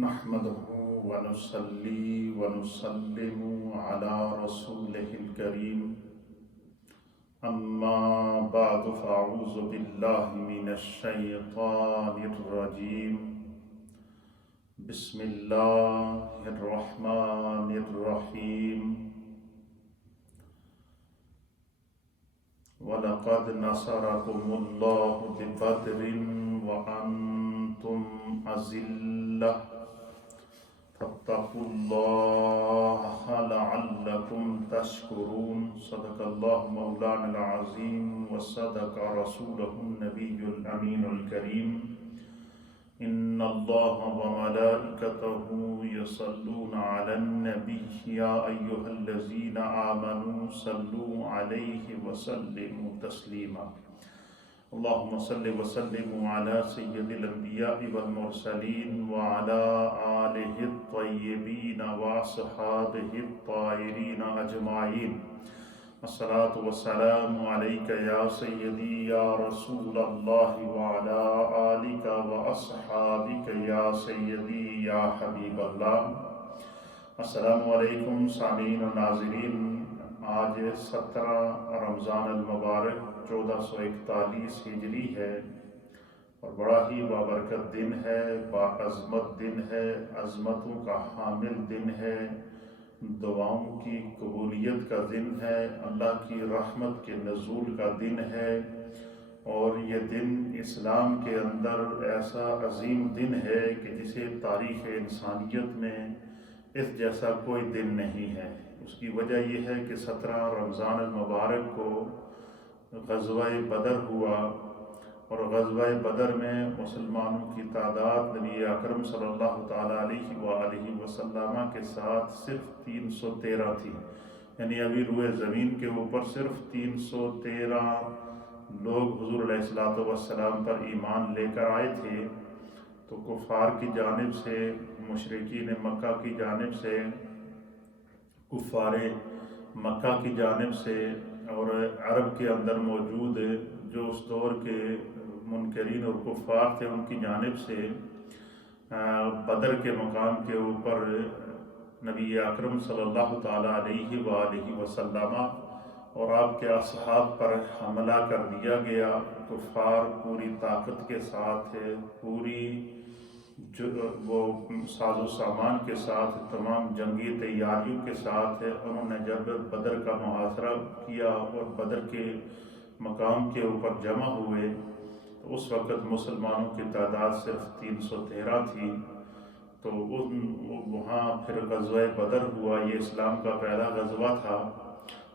نحمده ونصلي ونسلم على رسوله الكريم أما بعد فأعوذ بالله من الشيطان الرجيم بسم الله الرحمن الرحيم وَلَقَدْ نَصَرَكُمُ اللَّهُ بِبَدْرٍ وَأَنْتُمْ أَذِلَّةٌ فَاتَّقُوا اللَّهَ لَعَلَّكُمْ تَشْكُرُونَ صدق الله مولانا العظيم وصدق رسوله النبي الأمين الكريم إن الله وملائكته يصلون على النبي يا أيها الذين آمنوا صلوا عليه وسلموا تسليما اللهم صل وسلم على سيد الأنبياء والمرسلين وعلى آله الطيبين وأصحابه الطاهرين أجمعين الصلاة والسلام عليك يا سيدي يا رسول الله وعلى آلك وأصحابك يا سيدي يا حبيب الله السلام علیکم سامعین و ناظرین۔ آج 17 رمضان المبارک 1441 ہجری ہے اور بڑا ہی بابرکت دن ہے، باعظمت دن ہے، عظمتوں کا حامل دن ہے، دعاؤں کی قبولیت کا دن ہے، اللہ کی رحمت کے نزول کا دن ہے۔ اور یہ دن اسلام کے اندر ایسا عظیم دن ہے کہ جسے تاریخ انسانیت میں اس جیسا کوئی دن نہیں ہے۔ اس کی وجہ یہ ہے کہ 17 رمضان المبارک کو غزوہ بدر ہوا، اور غزوہ بدر میں مسلمانوں کی تعداد نبی اکرم صلی اللہ تعالیٰ علیہ وآلہ وسلم کے ساتھ صرف 313 تھی، یعنی ابھی روئے زمین کے اوپر صرف 313 لوگ حضور علیہ السلام پر ایمان لے کر آئے تھے۔ تو کفار کی جانب سے، مشرکین مکہ کی جانب سے، کفار مکہ کی جانب سے، اور عرب کے اندر موجود جو اس دور کے منکرین اور کفار تھے ان کی جانب سے بدر کے مقام کے اوپر نبی اکرم صلی اللہ تعالیٰ علیہ وآلہ وسلم اور آپ کے اصحاب پر حملہ کر دیا گیا۔ کفار پوری طاقت کے ساتھ، پوری وہ ساز و سامان کے ساتھ، تمام جنگی تیاریوں کے ساتھ انہوں نے جب بدر کا محاصرہ کیا اور بدر کے مقام کے اوپر جمع ہوئے تو اس وقت مسلمانوں کی تعداد صرف 313 تھی۔ تو وہاں پھر غزوہ بدر ہوا۔ یہ اسلام کا پہلا غزوہ تھا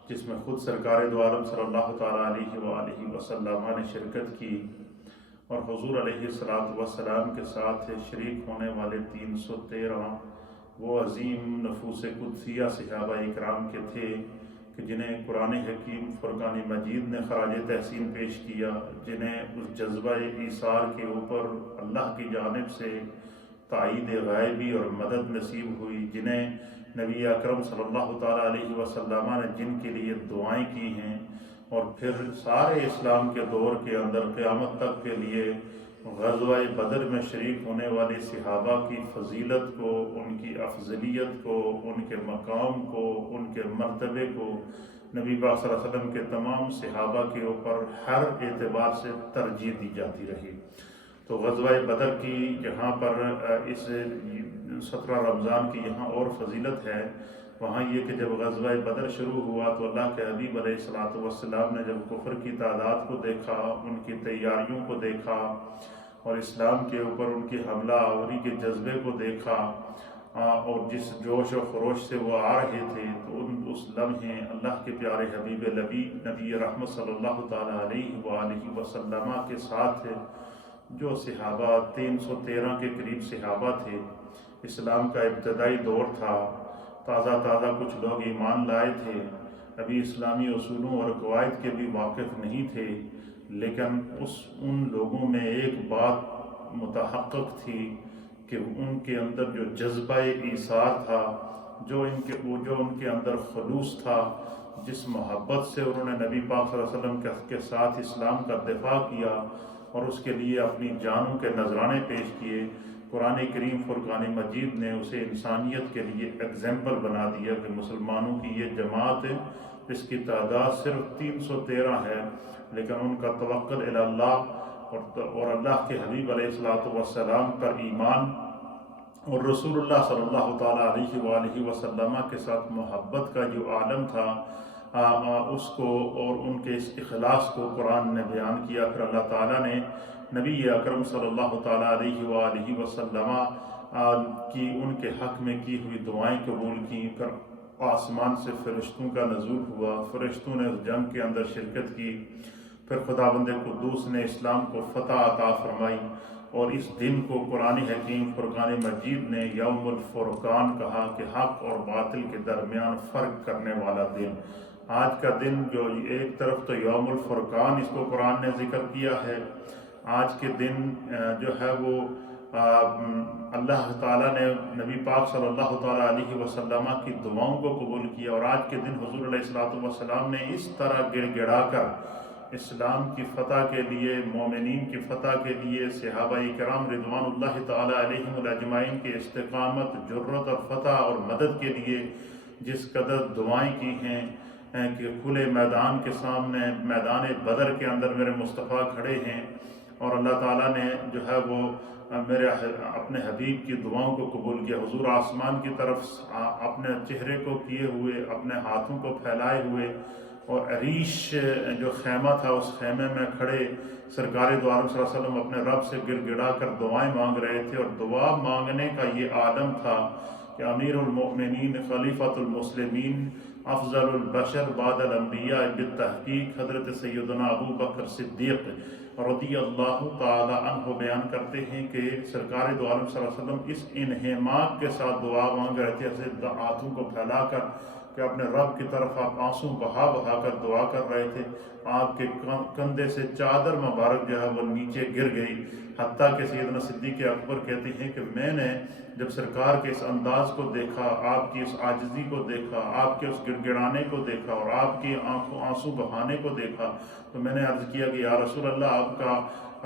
جس میں خود سرکار دو عالم صلی اللہ تعالیٰ علیہ وآلہ وسلم نے شرکت کی، اور حضور علیہ السلام کے ساتھ شریک ہونے والے 313 وہ عظیم نفوس قدسیہ صحابہ اکرام کے تھے کہ جنہیں قرآن حکیم فرقان مجید نے خراج تحسین پیش کیا، جنہیں اس جذبہ ایثار کے اوپر اللہ کی جانب سے تائید غائبی اور مدد نصیب ہوئی، جنہیں نبی اکرم صلی اللہ تعالیٰ علیہ وسلم نے جن کے لیے دعائیں کی ہیں، اور پھر سارے اسلام کے دور کے اندر قیامت تک کے لیے غزوہ بدر میں شریک ہونے والے صحابہ کی فضیلت کو، ان کی افضلیت کو، ان کے مقام کو، ان کے مرتبے کو نبی پاک صلی اللہ علیہ وسلم کے تمام صحابہ کے اوپر ہر اعتبار سے ترجیح دی جاتی رہی۔ تو غزوہ بدر کی جہاں پر اس 17 رمضان کی یہاں اور فضیلت ہے، وہاں یہ کہ جب غزوہ بدر شروع ہوا تو اللہ کے حبیب علیہ السلام نے جب کفر کی تعداد کو دیکھا، ان کی تیاریوں کو دیکھا، اور اسلام کے اوپر ان کی حملہ آوری کے جذبے کو دیکھا، اور جس جوش و خروش سے وہ آ رہے تھے، تو اس لمحے اللہ کے پیارے حبیب نبی رحمت صلی اللہ تعالیٰ علیہ وآلہ وسلم کے ساتھ جو صحابہ 313 کے قریب صحابہ تھے، اسلام کا ابتدائی دور تھا، تازہ کچھ لوگ ایمان لائے تھے، ابھی اسلامی اصولوں اور قواعد کے بھی واقف نہیں تھے، لیکن ان لوگوں میں ایک بات متحقق تھی کہ ان کے اندر جو جذبہ ایثار تھا، جو ان کے اندر خلوص تھا، جس محبت سے انہوں نے نبی پاک صلی اللہ علیہ وسلم کے ساتھ اسلام کا دفاع کیا اور اس کے لیے اپنی جانوں کے نذرانے پیش کیے، قرآن کریم فرقان مجید نے اسے انسانیت کے لیے ایگزامپل بنا دیا کہ مسلمانوں کی یہ جماعت ہے جس کی تعداد صرف 313 ہے، لیکن ان کا توکل الی اللہ اور اللہ کے حبیب علیہ السلام پر ایمان اور رسول اللہ صلی اللہ تعالیٰ علیہ وآلہ وسلم کے ساتھ محبت کا جو عالم تھا اس کو اور ان کے اس اخلاص کو قرآن نے بیان کیا۔ پھر اللہ تعالیٰ نے نبی اکرم صلی اللہ تعالیٰ علیہ وآلہ وسلم کی ان کے حق میں کی ہوئی دعائیں قبول کیں، پھر آسمان سے فرشتوں کا نزول ہوا، فرشتوں نے اس جنگ کے اندر شرکت کی، پھر خداوند قدوس نے اسلام کو فتح عطا فرمائی، اور اس دن کو قرآن حکیم فرقان مجید نے یوم الفرقان کہا کہ حق اور باطل کے درمیان فرق کرنے والا دن۔ آج کا دن جو ایک طرف تو یوم الفرقان اس کو قرآن نے ذکر کیا ہے، آج کے دن جو ہے وہ اللہ تعالیٰ نے نبی پاک صلی اللہ تعالیٰ علیہ وسلم کی دعاؤں کو قبول کیا، اور آج کے دن حضور علیہ السلام نے اس طرح گڑ گڑا کر اسلام کی فتح کے لیے، مومنین کی فتح کے لیے، صحابہ کرام رضوان اللہ تعالیٰ علیہم اجمعین کی استقامت، جرت اور فتح اور مدد کے لیے جس قدر دعائیں کی ہیں کہ کھلے میدان کے سامنے میدان بدر کے اندر میرے مصطفیٰ کھڑے ہیں، اور اللہ تعالیٰ نے جو ہے وہ میرے اپنے حبیب کی دعاؤں کو قبول کیا۔ حضور آسمان کی طرف اپنے چہرے کو کیے ہوئے، اپنے ہاتھوں کو پھیلائے ہوئے، اور عریش جو خیمہ تھا اس خیمے میں کھڑے سرکار دو عالم صلی اللہ علیہ وسلم اپنے رب سے گڑ گڑا کر دعائیں مانگ رہے تھے، اور دعا مانگنے کا یہ عالم تھا کہ امیر المؤمنین خلیفۃ المسلمین افضل البشر بعد الانبیاء بالتحقیق حضرت سیدنا ابو بکر صدیق رضی اللہ تعالی عنہ بیان کرتے ہیں کہ سرکار دو عالم صلی اللہ علیہ وسلم اس انہماک کے ساتھ دعا مانگ رہے تھے، ایسے ہاتھوں کو پھیلا کر کہ اپنے رب کی طرف آپ آنسو بہا بہا کر دعا کر رہے تھے۔ آپ کے کندھے سے چادر مبارک جو ہے وہ نیچے گر گئی، حتیٰ کہ سیدنا صدیق اکبر کہتے ہیں کہ میں نے جب سرکار کے اس انداز کو دیکھا، آپ کی اس عاجزی کو دیکھا، آپ کے اس گڑ گڑانے کو دیکھا، اور آپ کی آنسو بہانے کو دیکھا، تو میں نے عرض کیا کہ یا رسول اللہ، آپ کا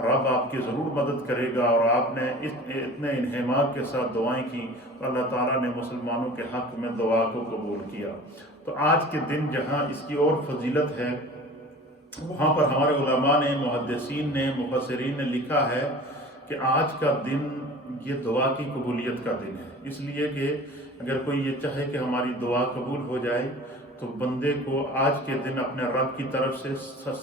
رب آپ کی ضرور مدد کرے گا، اور آپ نے اتنے انہماک کے ساتھ دعائیں کی، تو اللہ تعالیٰ نے مسلمانوں کے حق میں دعا کو قبول کیا۔ تو آج کے دن جہاں اس کی اور فضیلت ہے، وہاں پر ہمارے علماء نے، محدثین نے، مفسرین نے لکھا ہے کہ آج کا دن یہ دعا کی قبولیت کا دن ہے، اس لیے کہ اگر کوئی یہ چاہے کہ ہماری دعا قبول ہو جائے تو بندے کو آج کے دن اپنے رب کی طرف سے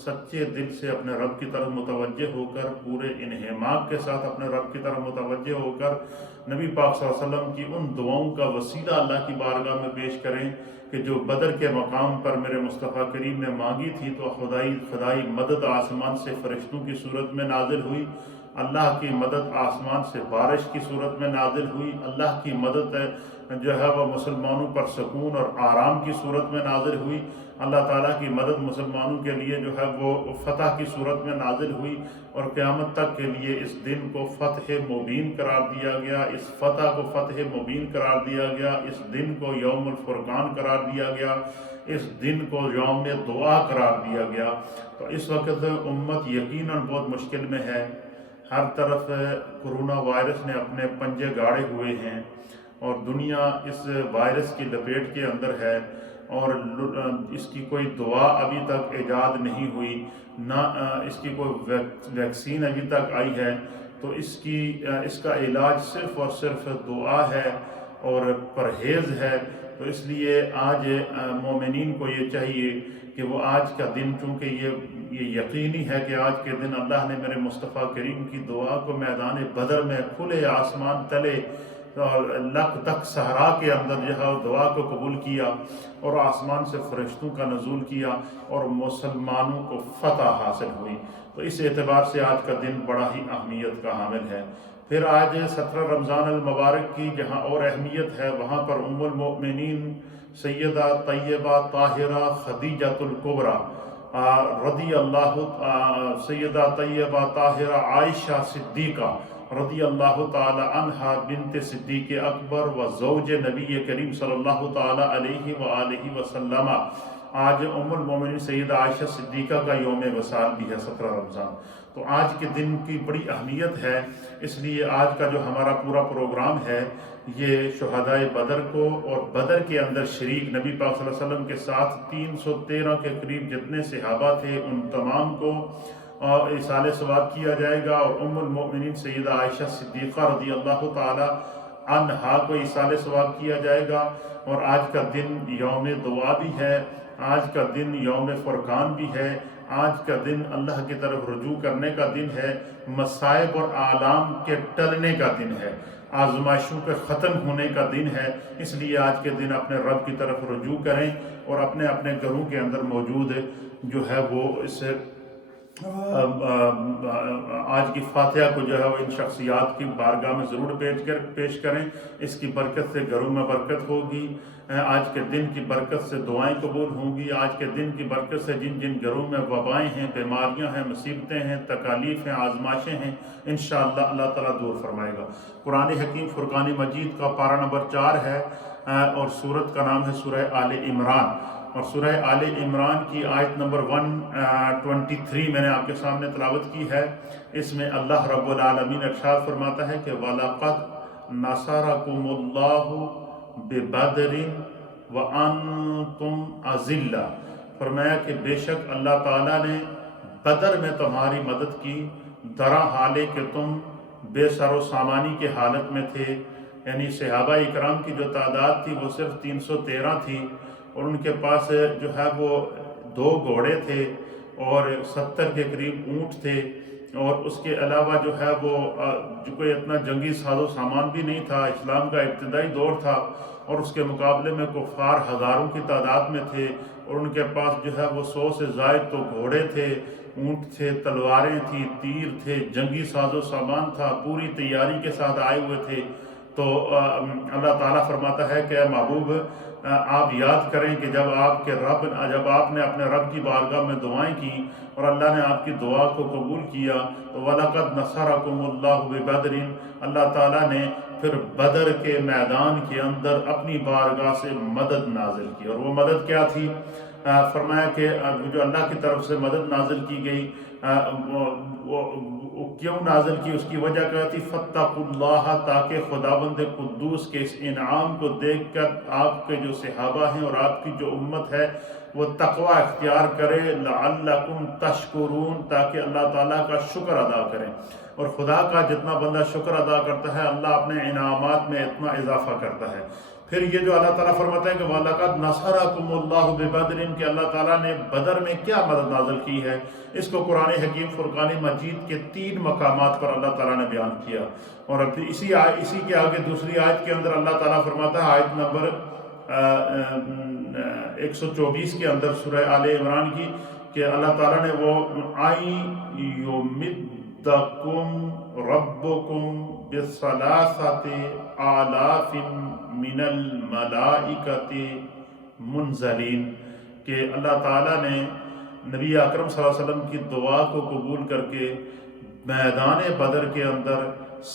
سچے دل سے اپنے رب کی طرف متوجہ ہو کر، پورے انہماک کے ساتھ اپنے رب کی طرف متوجہ ہو کر نبی پاک صلی اللہ علیہ وسلم کی ان دعاؤں کا وسیلہ اللہ کی بارگاہ میں پیش کریں کہ جو بدر کے مقام پر میرے مصطفیٰ کریم نے مانگی تھی، تو خدائی مدد آسمان سے فرشتوں کی صورت میں نازل ہوئی، اللہ کی مدد آسمان سے بارش کی صورت میں نازل ہوئی، اللہ کی مدد جو ہے وہ مسلمانوں پر سکون اور آرام کی صورت میں نازل ہوئی، اللہ تعالیٰ کی مدد مسلمانوں کے لیے جو ہے وہ فتح کی صورت میں نازل ہوئی، اور قیامت تک کے لیے اس دن کو فتح مبین قرار دیا گیا، اس فتح کو فتح مبین قرار دیا گیا، اس دن کو یوم الفرقان قرار دیا گیا، اس دن کو یوم دعا قرار دیا گیا۔ تو اس وقت امت یقیناً بہت مشکل میں ہے، ہر طرف کرونا وائرس نے اپنے پنجے گاڑے ہوئے ہیں، اور دنیا اس وائرس کی لپیٹ کے اندر ہے، اور اس کی کوئی دوا ابھی تک ایجاد نہیں ہوئی، نہ اس کی کوئی ویکسین ابھی تک آئی ہے۔ تو اس کا علاج صرف اور صرف دعا ہے اور پرہیز ہے۔ تو اس لیے آج مومنین کو یہ چاہیے کہ وہ آج کا دن، چونکہ یہ یقینی ہے کہ آج کے دن اللہ نے میرے مصطفیٰ کریم کی دعا کو میدان بدر میں کھلے آسمان تلے اور لک تک صحرا کے اندر جو ہے دعا کو قبول کیا، اور آسمان سے فرشتوں کا نزول کیا، اور مسلمانوں کو فتح حاصل ہوئی۔ تو اس اعتبار سے آج کا دن بڑا ہی اہمیت کا حامل ہے۔ پھر آج 17 رمضان المبارک کی جہاں اور اہمیت ہے، وہاں پر ام المؤمنین سیدہ طیبہ طاہرہ خدیجہ الکبریٰ رضی اللہ، سیدہ طیبہ طاہرہ عائشہ صدیقہ رضی اللہ تعالی عنہا بنت صدیق اکبر و زوج نبی کریم صلی اللہ تعالی علیہ وآلہ وسلم، آج ام المومنین سیدہ عائشہ صدیقہ کا یوم وصال بھی ہے 17 رمضان۔ تو آج کے دن کی بڑی اہمیت ہے، اس لیے آج کا جو ہمارا پورا پروگرام ہے یہ شہدائے بدر کو اور بدر کے اندر شریک نبی پاک صلی اللہ علیہ وسلم کے ساتھ 313 کے قریب جتنے صحابہ تھے ان تمام کو ایصال ثواب کیا جائے گا، اور ام المؤمنین سیدہ عائشہ صدیقہ رضی اللہ تعالی عنہا کو ایصال ثواب کیا جائے گا۔ اور آج کا دن یوم دعا بھی ہے، آج کا دن یوم فرقان بھی ہے، آج کا دن اللہ کی طرف رجوع کرنے کا دن ہے، مصائب اور آلام کے ٹلنے کا دن ہے، آزمائشوں کے ختم ہونے کا دن ہے۔ اس لیے آج کے دن اپنے رب کی طرف رجوع کریں اور اپنے اپنے گھروں کے اندر موجود جو ہے وہ اس آج کی فاتحہ کو جو ہے وہ ان شخصیات کی بارگاہ میں ضرور پیش کریں، اس کی برکت سے گھروں میں برکت ہوگی، آج کے دن کی برکت سے دعائیں قبول ہوں گی، آج کے دن کی برکت سے جن جن گھروں میں وبائیں ہیں، بیماریاں ہیں، مصیبتیں ہیں، تکالیف ہیں، آزمائشیں ہیں، انشاءاللہ اللہ تعالیٰ دور فرمائے گا۔ قرآن حکیم فرقان مجید کا پارہ نمبر 4 ہے اور سورت کا نام ہے سورہ آل عمران، اور سورہ آل عمران کی آیت نمبر 123 میں نے آپ کے سامنے تلاوت کی ہے۔ اس میں اللہ رب العالمین ارشاد فرماتا ہے کہ وَلَقَدْ نَصَرَكُمُ اللَّهُ بِبَدْرٍ وَأَنْتُمْ أَذِلَّةٌ، فرمایا کہ بے شک اللہ تعالیٰ نے بدر میں تمہاری مدد کی، درا حالے کہ تم بے سر و سامانی کے حالت میں تھے، یعنی صحابہ اکرام کی جو تعداد تھی وہ صرف 313 تھی، اور ان کے پاس جو ہے وہ 2 گھوڑے تھے اور 70 کے قریب اونٹ تھے، اور اس کے علاوہ جو ہے وہ جو کوئی اتنا جنگی ساز و سامان بھی نہیں تھا، اسلام کا ابتدائی دور تھا، اور اس کے مقابلے میں کفار ہزاروں کی تعداد میں تھے، اور ان کے پاس جو ہے وہ 100 سے زائد تو گھوڑے تھے، اونٹ تھے، تلواریں تھیں، تیر تھے، جنگی ساز و سامان تھا، پوری تیاری کے ساتھ آئے ہوئے تھے۔ تو اللہ تعالیٰ فرماتا ہے کہ اے محبوب آپ یاد کریں کہ جب آپ نے اپنے رب کی بارگاہ میں دعائیں کی اور اللہ نے آپ کی دعا کو قبول کیا، تو وَلَقَدْ نَصَرَكُمُ اللَّهُ بِبَدْرٍ، اللہ تعالیٰ نے پھر بدر کے میدان کے اندر اپنی بارگاہ سے مدد نازل کی، اور وہ مدد کیا تھی؟ فرمایا کہ جو اللہ کی طرف سے مدد نازل کی گئی وہ کیوں نازل کی، اس کی وجہ کیا تھی؟ فَاتَّقُوا اللَّهَ، تاکہ خداوند قدوس کے اس انعام کو دیکھ کر آپ کے جو صحابہ ہیں اور آپ کی جو امت ہے وہ تقوی اختیار کرے، لَعَلَّكُمْ تَشْكُرُونَ، تاکہ اللہ تعالیٰ کا شکر ادا کریں، اور خدا کا جتنا بندہ شکر ادا کرتا ہے اللہ اپنے انعامات میں اتنا اضافہ کرتا ہے۔ پھر یہ جو اللہ تعالیٰ فرماتا ہے کہ وَلَقَدْ نَصَرَكُمُ اللَّهُ بِبَدْرٍ، کہ اللہ تعالیٰ نے بدر میں کیا مدد نازل کی ہے، اس کو قرآن حکیم فرقان مجید کے 3 مقامات پر اللہ تعالیٰ نے بیان کیا، اور پھر اسی کے آگے دوسری آیت کے اندر اللہ تعالیٰ فرماتا ہے آیت نمبر 124 کے اندر سورہ آل عمران کی، کہ اللہ تعالیٰ نے وہ يُمِدَّكُمْ رَبُّكُمْ بِثَلَاثَةِ آلَافٍ مِّنَ الْمَلَائِكَةِ مُنزَلِينَ، کہ اللہ تعالیٰ نے نبی اکرم صلی اللہ علیہ وسلم کی دعا کو قبول کر کے میدان بدر کے اندر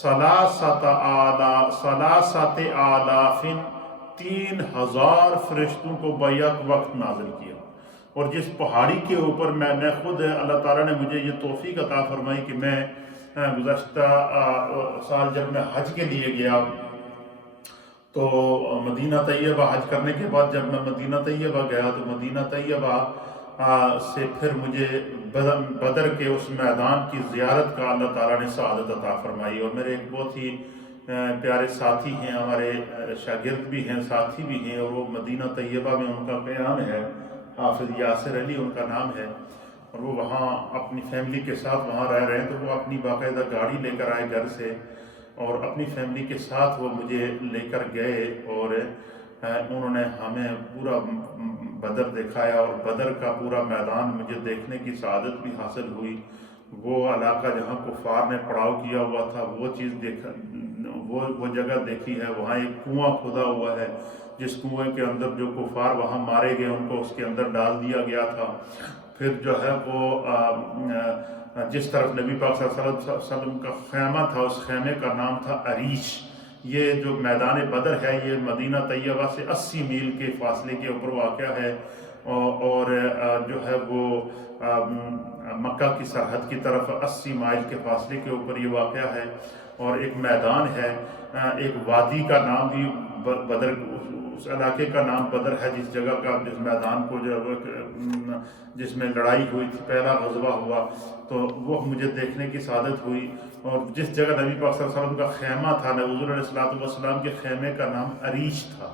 ثلاثۃ آلاف 3000 فرشتوں کو بیک وقت نازل کیا، اور جس پہاڑی کے اوپر میں خود اللہ تعالیٰ نے مجھے یہ توفیق عطا فرمائی کہ میں گزشتہ سال جب میں حج کے لیے گیا تو مدینہ طیبہ حج کرنے کے بعد جب میں مدینہ طیبہ گیا تو مدینہ طیبہ سے پھر مجھے بدر کے اس میدان کی زیارت کا اللہ تعالیٰ نے سعادت عطا فرمائی، اور میرے ایک بہت ہی پیارے ساتھی ہیں، ہمارے شاگرد بھی ہیں، ساتھی بھی ہیں، اور وہ مدینہ طیبہ میں ان کا قیام ہے، حافظ یاسر علی ان کا نام ہے، اور وہ وہاں اپنی فیملی کے ساتھ وہاں رہ رہے ہیں، تو وہ اپنی باقاعدہ گاڑی لے کر آئے گھر سے، اور اپنی فیملی کے ساتھ وہ مجھے لے کر گئے، اور انہوں نے ہمیں پورا بدر دکھایا، اور بدر کا پورا میدان مجھے دیکھنے کی سعادت بھی حاصل ہوئی۔ وہ علاقہ جہاں کفار نے پڑاؤ کیا ہوا تھا وہ چیز دیکھا، وہ جگہ دیکھی ہے، وہاں ایک کنواں کھدا ہوا ہے جس کنویں کے اندر جو کفار وہاں مارے گئے ان کو اس کے اندر ڈال دیا گیا تھا۔ پھر جو ہے وہ جس طرف نبی پاک صلی اللہ علیہ وسلم کا خیمہ تھا اس خیمے کا نام تھا عریش۔ یہ جو میدان بدر ہے یہ مدینہ طیبہ سے 80 میل کے فاصلے کے اوپر واقع ہے، اور جو ہے وہ مکہ کی سرحد کی طرف 80 مائل کے فاصلے کے اوپر یہ واقعہ ہے، اور ایک میدان ہے، ایک وادی کا نام بھی بدر، اس علاقے کا نام بدر ہے، جس جگہ کا، جس میدان کو جس میں لڑائی ہوئی تھی، پہلا غزوہ ہوا، تو وہ مجھے دیکھنے کی سعادت ہوئی۔ اور جس جگہ نبی پاک صلی اللہ علیہ وسلم کا خیمہ تھا، حضور علیہ السلام کے خیمے کا نام عریش تھا،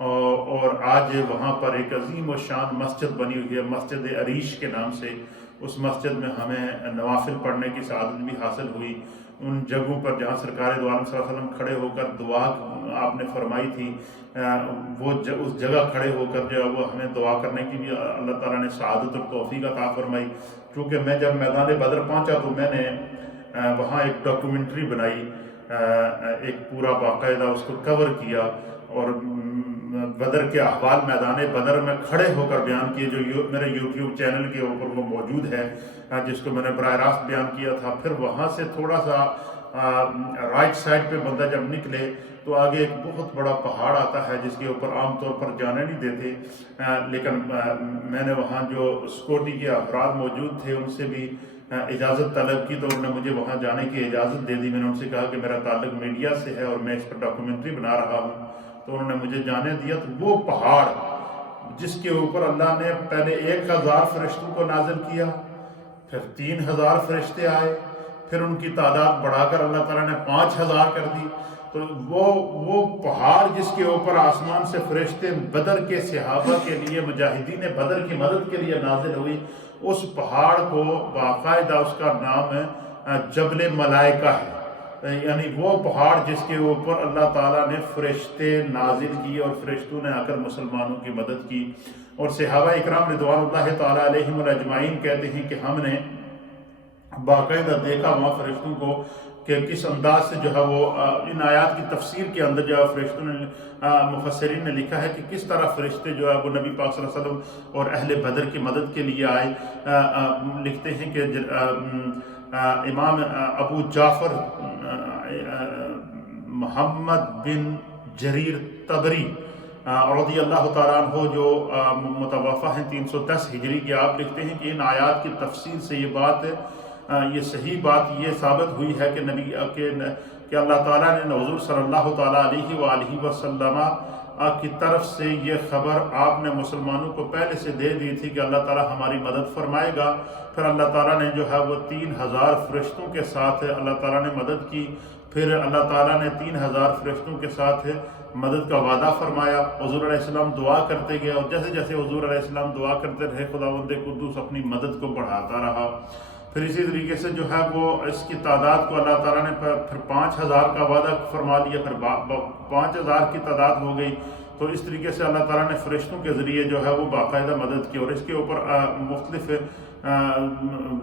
اور آج وہاں پر ایک عظیم و شان مسجد بنی ہوئی ہے، مسجد عریش کے نام سے۔ اس مسجد میں ہمیں نوافل پڑھنے کی سعادت بھی حاصل ہوئی، ان جگہوں پر جہاں سرکار دو عالم صلی اللہ علیہ وسلم کھڑے ہو کر دعا آپ نے فرمائی تھی، وہ اس جگہ کھڑے ہو کر جو ہے وہ ہمیں دعا کرنے کی بھی اللہ تعالیٰ نے سعادت اور توفیق عطا فرمائی۔ کیونکہ میں جب میدان بدر پہنچا تو میں نے وہاں ایک ڈاکومنٹری بنائی، ایک پورا باقاعدہ اس کو کور کیا، اور بدر کے احوال میدان بدر میں کھڑے ہو کر بیان کیے، جو میرے یوٹیوب چینل کے اوپر وہ موجود ہے، جس کو میں نے براہ راست بیان کیا تھا۔ پھر وہاں سے تھوڑا سا رائٹ سائڈ پہ بندہ جب نکلے تو آگے ایک بہت بڑا پہاڑ آتا ہے، جس کے اوپر عام طور پر جانے نہیں دیتے، لیکن میں نے وہاں جو سیکورٹی کے افراد موجود تھے ان سے بھی اجازت طلب کی، تو انہوں نے مجھے وہاں جانے کی اجازت دے دی۔ میں نے ان سے کہا کہ میرا تعلق میڈیا سے ہے اور میں اس پر ڈاکومنٹری بنا رہا ہوں، تو انہوں نے مجھے جانے دیا۔ تو وہ پہاڑ جس کے اوپر اللہ نے پہلے 1000 فرشتوں کو نازل کیا، پھر 3000 فرشتے آئے، پھر ان کی تعداد بڑھا کر اللہ تعالیٰ نے 5000 کر دی، تو وہ پہاڑ جس کے اوپر آسمان سے فرشتے بدر کے صحابہ کے لیے، مجاہدین بدر کی مدد کے لیے نازل ہوئی، اس پہاڑ کو باقاعدہ اس کا نام ہے جبل ملائکہ ہے، یعنی وہ پہاڑ جس کے اوپر اللہ تعالیٰ نے فرشتے نازل کی اور فرشتوں نے آ کر مسلمانوں کی مدد کی۔ اور صحابہ اکرام رضوان اللہ تعالیٰ علیہم اجمعین کہتے ہیں کہ ہم نے باقاعدہ دیکھا وہاں فرشتوں کو کہ کس انداز سے جو ہے وہ ان آیات کی تفسیر کے اندر جو ہے فرشتوں نے، مفسرین نے لکھا ہے کہ کس طرح فرشتے جو ہے وہ نبی پاک صلی اللہ علیہ وسلم اور اہل بدر کی مدد کے لیے آئے۔ لکھتے ہیں کہ امام ابو جعفر محمد بن جریر طبری رضی اللہ تعالیٰ عنہ جو متوفہ ہیں 310 ہجری کے، آپ لکھتے ہیں کہ ان آیات کی تفسیر سے یہ صحیح بات یہ ثابت ہوئی ہے کہ اللہ تعالیٰ نے حضور صلی اللہ تعالیٰ علیہ وآلہ وسلم کی طرف سے یہ خبر آپ نے مسلمانوں کو پہلے سے دے دی تھی کہ اللہ تعالیٰ ہماری مدد فرمائے گا۔ پھر اللہ تعالیٰ نے جو ہے وہ 3000 فرشتوں کے ساتھ اللہ تعالیٰ نے مدد کی، پھر اللہ تعالیٰ نے 3000 فرشتوں کے ساتھ مدد کا وعدہ فرمایا۔ حضور علیہ السلام دعا کرتے گئے، اور جیسے جیسے حضور علیہ السلام دعا کرتے رہے خداوند قدوس اپنی مدد کو بڑھاتا رہا۔ پھر اسی طریقے سے جو ہے وہ اس کی تعداد کو اللہ تعالیٰ نے پھر 5000 کا وعدہ فرما دیا، پھر 5000 کی تعداد ہو گئی۔ تو اس طریقے سے اللہ تعالیٰ نے فرشتوں کے ذریعے جو ہے وہ باقاعدہ مدد کی، اور اس کے اوپر مختلف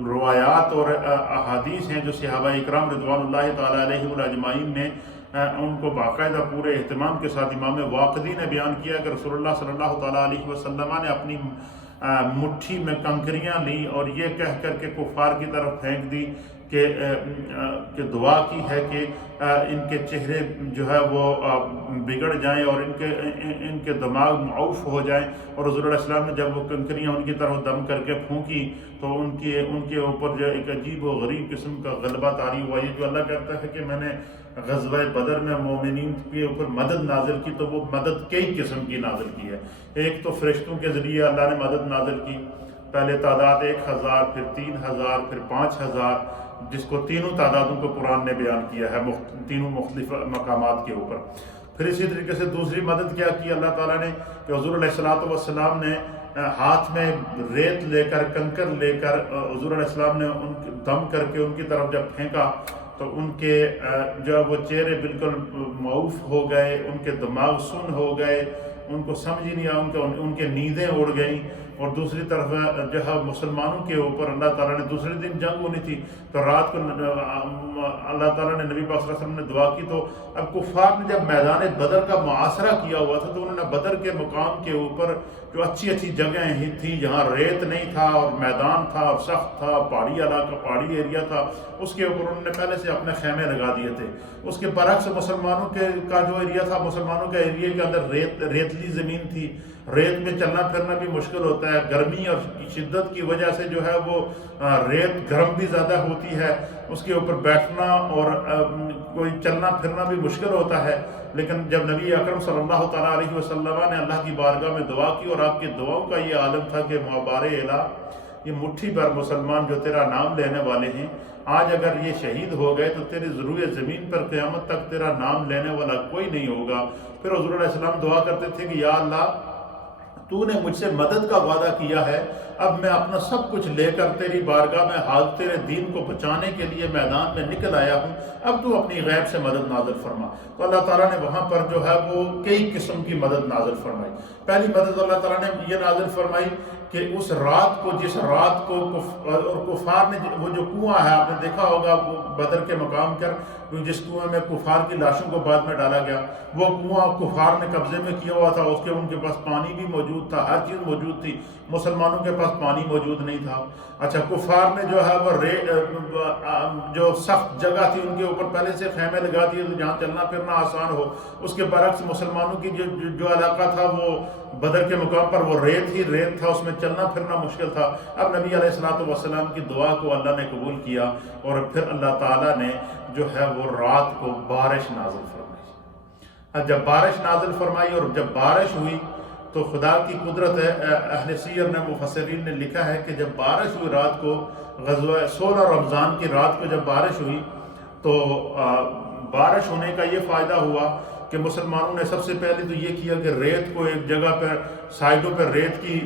روایات اور احادیث ہیں جو صحابہ اکرام رضوان اللہ تعالیٰ علیہ اجمعین نے ان کو باقاعدہ پورے اہتمام کے ساتھ امام واقدی نے بیان کیا کہ رسول اللہ صلی اللہ تعالیٰ علیہ وسلم نے اپنی مٹھی میں کنکریاں لی اور یہ کہہ کر کے کفار کی طرف پھینک دی کہ دعا کی ہے کہ ان کے چہرے جو ہے وہ بگڑ جائیں اور ان کے دماغ معوف ہو جائیں۔ اور حضور علیہ السلام نے جب وہ کنکریاں ان کی طرف دم کر کے پھونکی تو ان کے اوپر جو ایک عجیب و غریب قسم کا غلبہ طاری ہوا۔ یہ جو اللہ کہتا ہے کہ میں نے غزوہ بدر میں مومنین کے اوپر مدد نازل کی، تو وہ مدد کئی قسم کی نازل کی ہے۔ ایک تو فرشتوں کے ذریعے اللہ نے مدد نازل کی، پہلے تعداد 1000، پھر 3000، پھر 5000، جس کو تینوں تعدادوں کو قرآن نے بیان کیا ہے تینوں مختلف مقامات کے اوپر۔ پھر اسی طریقے سے دوسری مدد کیا کی اللہ تعالیٰ نے کہ حضور علیہ السلام نے ہاتھ میں ریت لے کر، کنکر لے کر حضور علیہ السلام نے ان دم کر کے ان کی طرف جب پھینکا تو ان کے جو وہ چہرے بالکل معوف ہو گئے، ان کے دماغ سن ہو گئے، ان کو سمجھ ہی نہیں آیا، ان کے نیندیں اڑ گئیں۔ اور دوسری طرف جو ہے مسلمانوں کے اوپر اللہ تعالیٰ نے دوسرے دن جنگ ہونی تھی تو رات کو اللہ تعالیٰ نے نبی پاک صلی اللہ علیہ وسلم نے دعا کی۔ تو اب کفار نے جب میدان بدر کا معاصرہ کیا ہوا تھا تو انہوں نے بدر کے مقام کے اوپر جو اچھی اچھی جگہیں تھیں جہاں ریت نہیں تھا اور میدان تھا اور سخت تھا، پہاڑی علاقہ، پہاڑی ایریا تھا، اس کے اوپر انہوں نے پہلے سے اپنے خیمے لگا دیے تھے۔ اس کے برعکس مسلمانوں کا جو ایریا تھا، مسلمانوں کے ایریا کے اندر ریتلی زمین تھی، ریت میں چلنا پھرنا بھی مشکل ہوتا ہوتا ہے، گرمی اور شدت کی وجہ سے جو ہے وہ ریت گرم بھی زیادہ ہوتی ہے، اس کے اوپر بیٹھنا اور کوئی چلنا پھرنا بھی مشکل ہوتا ہے۔ لیکن جب نبی اکرم صلی اللہ تعالیٰ علیہ وسلم نے اللہ کی بارگاہ میں دعا کی اور آپ کی دعاؤں کا یہ عالم تھا کہ مبار الہ، یہ مٹھی بھر مسلمان جو تیرا نام لینے والے ہیں، آج اگر یہ شہید ہو گئے تو تیری ضروع زمین پر قیامت تک تیرا نام لینے والا کوئی نہیں ہوگا۔ پھر حضور علیہ السلام دعا کرتے تھے کہ یا اللہ تو نے مجھ سے مدد کا وعدہ کیا ہے، اب میں اپنا سب کچھ لے کر تیری بارگاہ میں حال تیرے دین کو بچانے کے لیے میدان میں نکل آیا ہوں، اب تو اپنی غیب سے مدد نازل فرما۔ تو اللہ تعالیٰ نے وہاں پر جو ہے وہ کئی قسم کی مدد نازل فرمائی۔ پہلی مدد اللہ تعالیٰ نے یہ نازل فرمائی کہ اس رات کو، جس رات کو اور کفار نے وہ جو کنواں ہے، آپ نے دیکھا ہوگا وہ بدر کے مقام پر جس کنویں میں کفار کی لاشوں کو بعد میں ڈالا گیا، وہ کنواں کفار نے قبضے میں کیا ہوا تھا، اس کے ان کے پاس پانی بھی موجود تھا، ہر چیز موجود تھی، مسلمانوں کے پاس پانی موجود نہیں تھا۔ اچھا، کفار نے جو ہے وہ جو سخت جگہ تھی ان کے اوپر پہلے سے خیمے لگا دیے جہاں چلنا پھرنا آسان ہو، اس کے برعکس مسلمانوں کی جو علاقہ تھا وہ بدر کے مقام پر وہ ریت ہی ریت تھا، اس میں چلنا پھرنا مشکل تھا۔ اب نبی علیہ الصلوۃ والسلام کی دعا کو اللہ نے قبول کیا اور پھر اللہ تعالیٰ نے جو ہے وہ رات کو بارش نازل فرمائی۔ اب جب بارش نازل فرمائی اور جب بارش ہوئی تو خدا کی قدرت ہے، اہل سیر نے مفسرین نے لکھا ہے کہ جب بارش ہوئی رات کو، غزوہ 16 رمضان کی رات کو جب بارش ہوئی تو بارش ہونے کا یہ فائدہ ہوا کہ مسلمانوں نے سب سے پہلے تو یہ کیا کہ ریت کو ایک جگہ پر سائڈوں پر ریت کی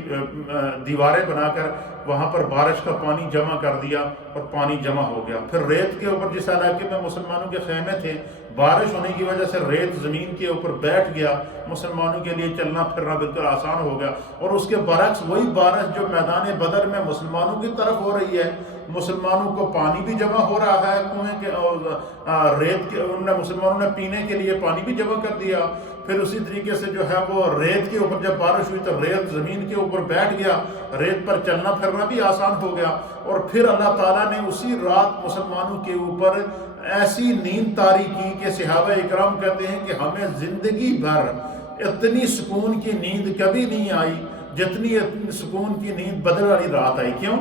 دیواریں بنا کر وہاں پر بارش کا پانی جمع کر دیا اور پانی جمع ہو گیا۔ پھر ریت کے اوپر جس علاقے میں مسلمانوں کے خیمے تھے، بارش ہونے کی وجہ سے ریت زمین کے اوپر بیٹھ گیا، مسلمانوں کے لیے چلنا پھرنا بالکل آسان ہو گیا۔ اور اس کے برعکس وہی بارش جو میدان بدر میں مسلمانوں کی طرف ہو رہی ہے، مسلمانوں کو پانی بھی جمع ہو رہا ہے کنویں کے، اور ریت کے مسلمانوں نے پینے کے لیے پانی بھی جمع کر دیا۔ پھر اسی طریقے سے جو ہے وہ ریت کے اوپر جب بارش ہوئی تو ریت زمین کے اوپر بیٹھ گیا، ریت پر چلنا پھرنا بھی آسان ہو گیا۔ اور پھر اللہ تعالیٰ نے اسی رات مسلمانوں کے اوپر ایسی نیند طاری کی کہ صحابہ اکرام کہتے ہیں کہ ہمیں زندگی بھر اتنی سکون کی نیند کبھی نہیں آئی جتنی سکون کی نیند بدر والی رات آئی۔ کیوں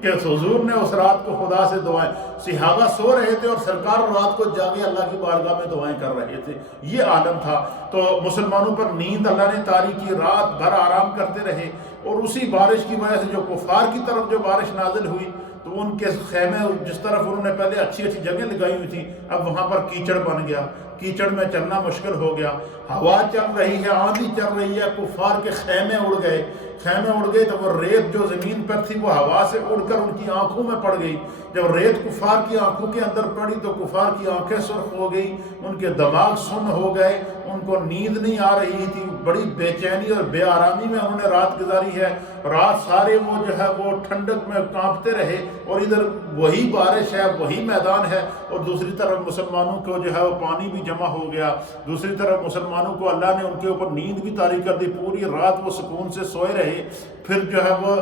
کہ حضور نے اس رات کو خدا سے دعائیں، صحابہ سو رہے تھے اور سرکار رات کو جاگے اللہ کی بارگاہ میں دعائیں کر رہے تھے، یہ عالم تھا۔ تو مسلمانوں پر نیند اللہ نے طاری کی، رات بھر آرام کرتے رہے۔ اور اسی بارش کی وجہ سے جو کفار کی طرف جو بارش نازل ہوئی تو ان کے خیمے جس طرف انہوں نے پہلے اچھی اچھی جگہ لگائی ہوئی تھی، اب وہاں پر کیچڑ بن گیا، کیچڑ میں چلنا مشکل ہو گیا، ہوا چل رہی ہے، آندھی چل رہی ہے، کفار کے خیمے اڑ گئے، خیمے اڑ گئے تو وہ ریت جو زمین پر تھی وہ ہوا سے اڑ کر ان کی آنکھوں میں پڑ گئی۔ جب ریت کفار کی آنکھوں کے اندر پڑی تو کفار کی آنکھیں سرخ ہو گئی، ان کے دماغ سن ہو گئے، ان کو نیند نہیں آ رہی تھی، بڑی بے چینی اور بے آرامی میں انہوں نے رات گزاری ہے۔ رات سارے وہ جو ہے وہ ٹھنڈک میں کانپتے رہے، اور ادھر وہی بارش ہے، وہی میدان ہے، اور دوسری طرف مسلمانوں کو جو ہے وہ پانی بھی جمع ہو گیا، دوسری طرف مسلمانوں کو اللہ نے ان کے اوپر نیند بھی طاری کر دی، پوری رات وہ سکون سے سوئے رہے۔ پھر جو ہے وہ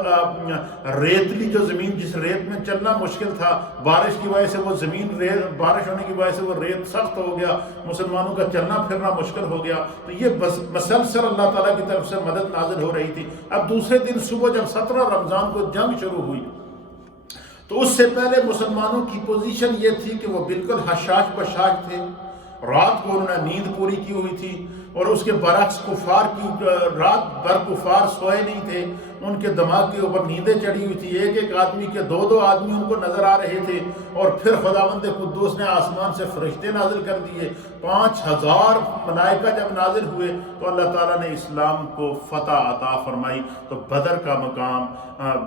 ریتلی جو زمین جس ریت میں چلنا مشکل تھا، بارش کی وجہ سے وہ زمین بارش ہونے کی وجہ سے وہ ریت سخت ہو گیا، مسلمانوں کا چلنا پھرنا مشکل ہو گیا۔ تو یہ مسلسل اللہ تعالیٰ کی طرف سے مدد نازل ہو رہی تھی۔ اب دوسرے دن صبح جب 17 رمضان کو جنگ شروع ہوئی تو اس سے پہلے مسلمانوں کی پوزیشن یہ تھی کہ وہ بالکل حشاش بشاش تھے، رات کو انہوں نے نیند پوری کی ہوئی تھی، اور اس کے برعکس کفار کی رات بھر کفار سوئے نہیں تھے، ان کے دماغ کے اوپر نیندیں چڑھی ہوئی تھی، ایک ایک آدمی کے دو آدمی ان کو نظر آ رہے تھے۔ اور پھر خداوند قدوس نے آسمان سے فرشتے نازل کر دیے، 5000 ملائکہ جب نازل ہوئے تو اللہ تعالیٰ نے اسلام کو فتح عطا فرمائی۔ تو بدر کا مقام،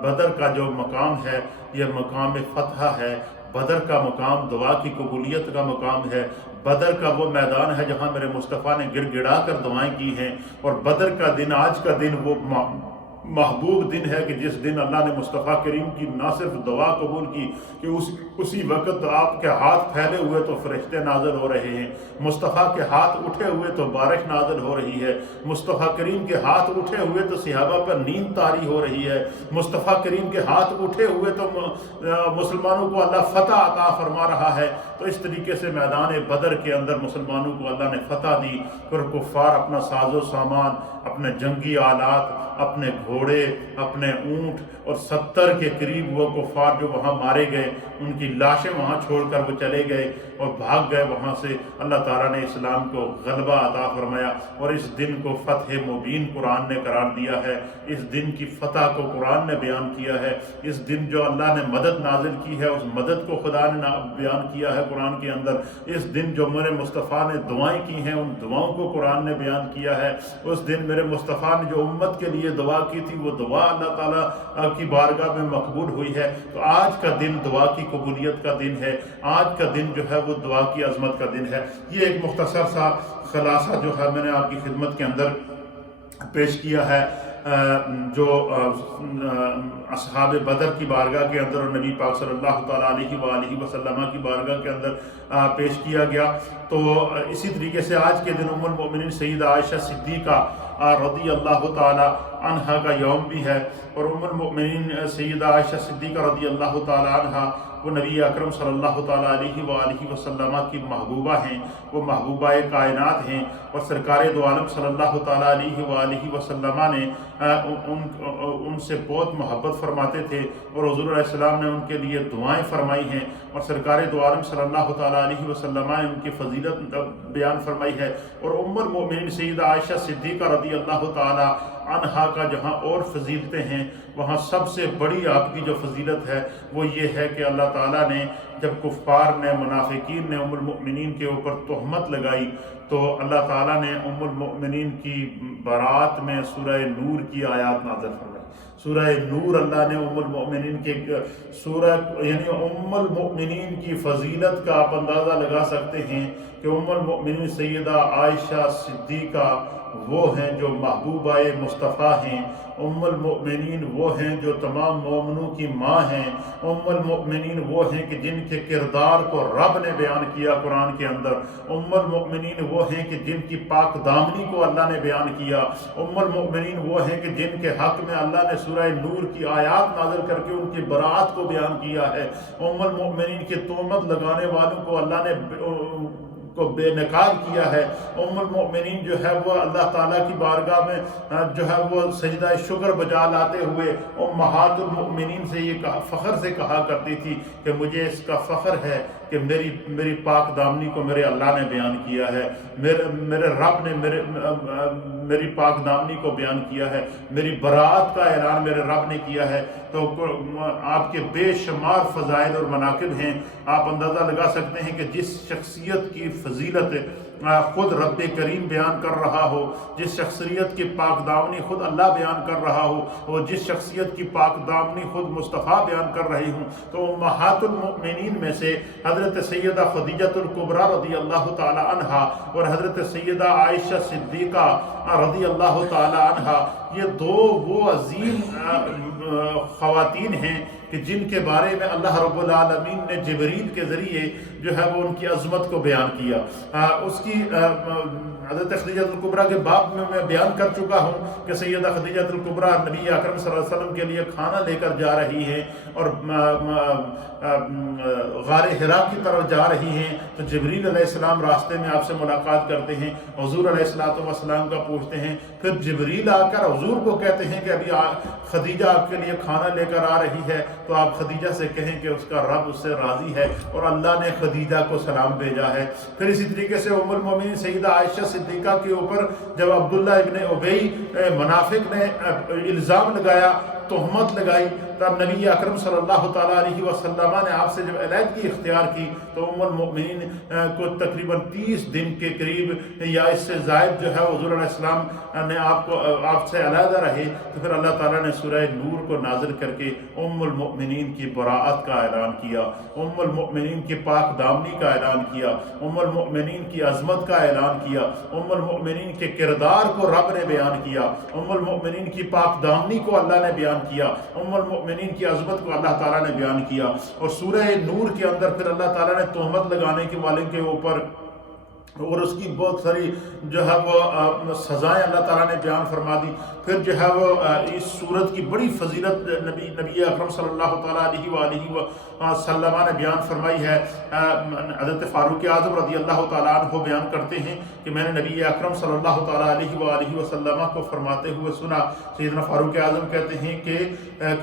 بدر کا جو مقام ہے یہ مقام فتح ہے، بدر کا مقام دعا کی قبولیت کا مقام ہے، بدر کا وہ میدان ہے جہاں میرے مصطفیٰ نے گڑ گڑا کر دعائیں کی ہیں، اور بدر کا دن، آج کا دن وہ محبوب دن ہے کہ جس دن اللہ نے مصطفیٰ کریم کی نہ صرف دعا قبول کی کہ اسی وقت آپ کے ہاتھ پھیلے ہوئے تو فرشتے نازل ہو رہے ہیں، مصطفیٰ کے ہاتھ اٹھے ہوئے تو بارش نازل ہو رہی ہے، مصطفیٰ کریم کے ہاتھ اٹھے ہوئے تو صحابہ پر نیند طاری ہو رہی ہے، مصطفیٰ کریم کے ہاتھ اٹھے ہوئے تو مسلمانوں کو اللہ فتح عطا فرما رہا ہے۔ تو اس طریقے سے میدان بدر کے اندر مسلمانوں کو اللہ نے فتح دی، پھر کفار اپنا ساز و سامان، اپنے جنگی آلات، اپنے گھوڑے، اپنے اونٹ اور 70 کے قریب وہ کفار جو وہاں مارے گئے ان کی لاشیں وہاں چھوڑ کر وہ چلے گئے اور بھاگ گئے وہاں سے۔ اللہ تعالیٰ نے اسلام کو غلبہ عطا فرمایا اور اس دن کو فتح مبین قرآن نے قرار دیا ہے۔ اس دن کی فتح کو قرآن نے بیان کیا ہے۔ اس دن جو اللہ نے مدد نازل کی ہے اس مدد کو خدا نے بیان کیا ہے قرآن کے اندر۔ اس دن جو میرے مصطفیٰ نے دعائیں کی ہیں ان دعاؤں کو قرآن نے بیان کیا ہے۔ اس دن میرے مصطفیٰ نے جو امت کے لیے دعا کی تھی وہ دعا اللہ تعالیٰ کی بارگاہ میں مقبول ہوئی ہے۔ تو آج کا دن دعا کی قبولیت کا دن ہے، آج کا دن جو ہے وہ دعا کی عظمت کا دن ہے۔ یہ ایک مختصر سا خلاصہ جو ہے میں نے آپ کی خدمت کے اندر پیش کیا ہے، جو اصحاب بدر کی بارگاہ کے اندر اور نبی پاک صلی اللہ تعالیٰ علیہ وآلہ وسلم کی بارگاہ کے اندر پیش کیا گیا۔ تو اسی طریقے سے آج کے دن ام المؤمنین سیدہ عائشہ صدیقہ رضی اللہ تعالیٰ عنہا کا یوم بھی ہے، اور ام المؤمنین سیدہ عائشہ صدیقہ رضی اللہ تعالیٰ عنہا وہ نبی اکرم صلی اللہ تعالیٰ علیہ وآلہ وسلم کی محبوبہ ہیں، وہ محبوبہ کائنات ہیں، اور سرکار دو عالم صلی اللہ تعالیٰ علیہ وآلہ وسلم نے ان سے بہت محبت فرماتے تھے، اور حضور علیہ السلام نے ان کے لیے دعائیں فرمائی ہیں، اور سرکار دو عالم صلی اللہ تعالیٰ علیہ وسلم نے ان کی فضیلت بیان فرمائی ہے۔ اور ام المؤمنین سیدہ عائشہ صدیقہ رضی اللہ تعالیٰ عنہا کا جہاں اور فضیلتیں ہیں وہاں سب سے بڑی آپ کی جو فضیلت ہے وہ یہ ہے کہ اللہ تعالیٰ نے جب کفار نے منافقین نے ام المؤمنین کے اوپر تہمت لگائی تو اللہ تعالیٰ نے ام المؤمنین کی برات میں سورہ نور کی آیات نازل فرمائی۔ سورہ نور اللہ نے ام المؤمنین کے سورہ یعنی ام المؤمنین کی فضیلت کا آپ اندازہ لگا سکتے ہیں کہ ام المؤمنین سیدہ عائشہ صدیقہ وہ ہیں جو محبوبہ مصطفیٰ ہیں، ام المؤمنین وہ ہیں جو تمام مومنوں کی ماں ہیں، ام المؤمنین وہ ہیں کہ جن کے کردار کو رب نے بیان کیا قرآن کے اندر، ام المؤمنین وہ ہیں کہ جن کی پاک دامنی کو اللہ نے بیان کیا، ام المؤمنین وہ ہیں کہ جن کے حق میں اللہ نے سورہ نور کی آیات نازل کر کے ان کی برات کو بیان کیا ہے، ام المؤمنین کی تہمت لگانے والوں کو اللہ نے کو بے نقاب کیا ہے، ام المؤمنین جو ہے وہ اللہ تعالیٰ کی بارگاہ میں جو ہے وہ سجدہ شکر بجا لاتے ہوئے امہات المؤمنین سے یہ فخر سے کہا کرتی تھی کہ مجھے اس کا فخر ہے کہ میری پاک دامنی کو میرے اللہ نے بیان کیا ہے، میرے رب نے میری پاک دامنی کو بیان کیا ہے، میری برات کا اعلان میرے رب نے کیا ہے۔ تو آپ کے بے شمار فضائل اور مناقب ہیں، آپ اندازہ لگا سکتے ہیں کہ جس شخصیت کی فضیلت خود رب کریم بیان کر رہا ہو، جس شخصیت کی پاک دامنی خود اللہ بیان کر رہا ہو، اور جس شخصیت کی پاک دامنی خود مصطفیٰ بیان کر رہی ہوں، تو امہات المؤمنین میں سے حضرت سیدہ خدیجہ الکبریٰ رضی اللہ تعالی عنہا اور حضرت سیدہ عائشہ صدیقہ رضی اللہ تعالی عنہا یہ دو وہ عظیم خواتین ہیں کہ جن کے بارے میں اللہ رب العالمین نے جبریل کے ذریعے جو ہے وہ ان کی عظمت کو بیان کیا۔ اس کی حضرت خدیجہ الکبریٰ کے باب میں بیان کر چکا ہوں کہ سیدہ خدیجہ الکبریٰ نبی اکرم صلی اللہ علیہ وسلم کے لیے کھانا لے کر جا رہی ہیں اور غار حرا کی طرف جا رہی ہیں، تو جبریل علیہ السلام راستے میں آپ سے ملاقات کرتے ہیں، حضور علیہ السلام کا پوچھتے ہیں، پھر جبریل آ کر حضور کو کہتے ہیں کہ ابھی خدیجہ آپ کے لیے کھانا لے کر آ رہی ہے، تو آپ خدیجہ سے کہیں کہ اس کا رب اس سے راضی ہے اور اللہ نے خدیجہ کو سلام بھیجا ہے۔ پھر اسی طریقے سے ام المؤمنین سیدہ عائشہ صدیقہ کے اوپر جب عبداللہ ابن ابی منافق نے الزام لگایا، تہمت لگائی، تب نبی اکرم صلی اللہ تعالیٰ علیہ وسلم نے آپ سے جب علیحدگی اختیار کی تو ام المؤمنین کو تقریباً 30 دن کے قریب یا اس سے زائد جو ہے حضور علیہ السلام نے آپ سے علیحدہ رہے، تو پھر اللہ تعالیٰ نے سورہ نور کو نازل کر کے ام المؤمنین کی براءت کا اعلان کیا، ام المؤمنین کی پاک دامنی کا اعلان کیا، ام المؤمنین کی عظمت کا اعلان کیا، ام المؤمنین کے کردار کو رب نے بیان کیا، ام المؤمنین کی پاک دامنی کو اللہ نے بیان کیا، ام المؤمنین کی عظمت کو اللہ تعالیٰ نے بیان کیا۔ اور سورہ نور کے اندر پھر اللہ تعالیٰ نے تہمت لگانے کے والے کے اوپر اور اس کی بہت ساری جو ہے وہ سزائیں اللہ تعالیٰ نے بیان فرما دی۔ پھر جو ہے وہ اس سورت کی بڑی فضیلت نبی اکرم صلی اللہ تعالیٰ علیہ سلمہ نے بیان فرمائی ہے، حضرت فاروق اعظم رضی اللہ تعالیٰ عنہ بیان کرتے ہیں کہ میں نے نبی اکرم صلی اللہ تعالیٰ علیہ وآلہ وسلم کو فرماتے ہوئے سنا۔ سیدنا فاروق اعظم کہتے ہیں کہ